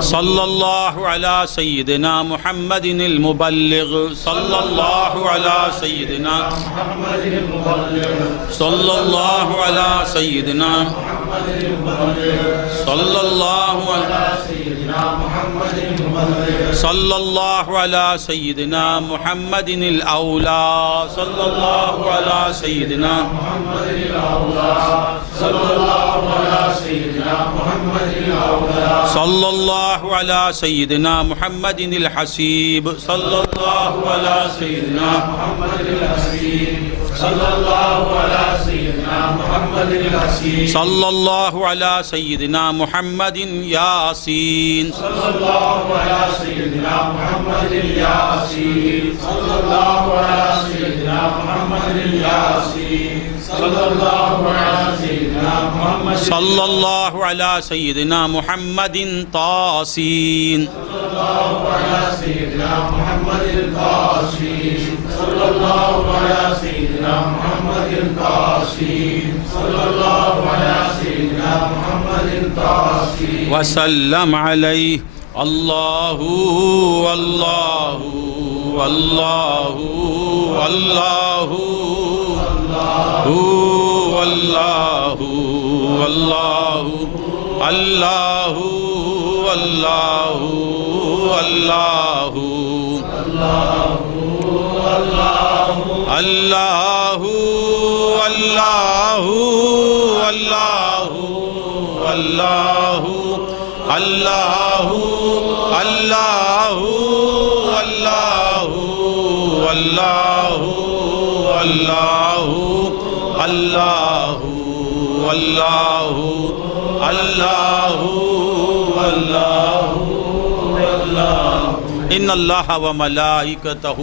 صلی اللہ علی سیدنا محمد المبلغ صلی اللہ علی سیدنا محمد المبلغ صلی اللہ علی سیدنا محمد المبلغ صلی اللہ علی سيدنا محمد المبلغ صلی اللہ علی سیدنا محمد الاولا صلی اللہ علی سیدنا محمد الأولى صلى الله على سيدنا محمد الأولى صلی اللہ علی سیدنا محمد الحسیب صلی اللہ علی سیدنا محمد الحسين صلى الله على سيدنا محمد الحسين صلی اللہ علی سیدنا محمد یاسین صلى الله على سيدنا محمد الياسين صلى الله على سيدنا محمد الياسين صلى الله على سيدنا محمد صلی اللہ علی سیدنا محمد طاسین صلى الله على سيدنا محمد القاسم صلى الله على سيدنا محمد القاسم صلى الله على سيدنا محمد القاسم وسلم علیہ اللہ اللہ اللہ اللہ اللہ اللہ اللہ اللہ اللہ اللہ اللہ اللہ اللہ اللہ اللہ اللہ اللہ اللہ اللہ اللہ اللہ اللہ ان اللہ و ملائکتہ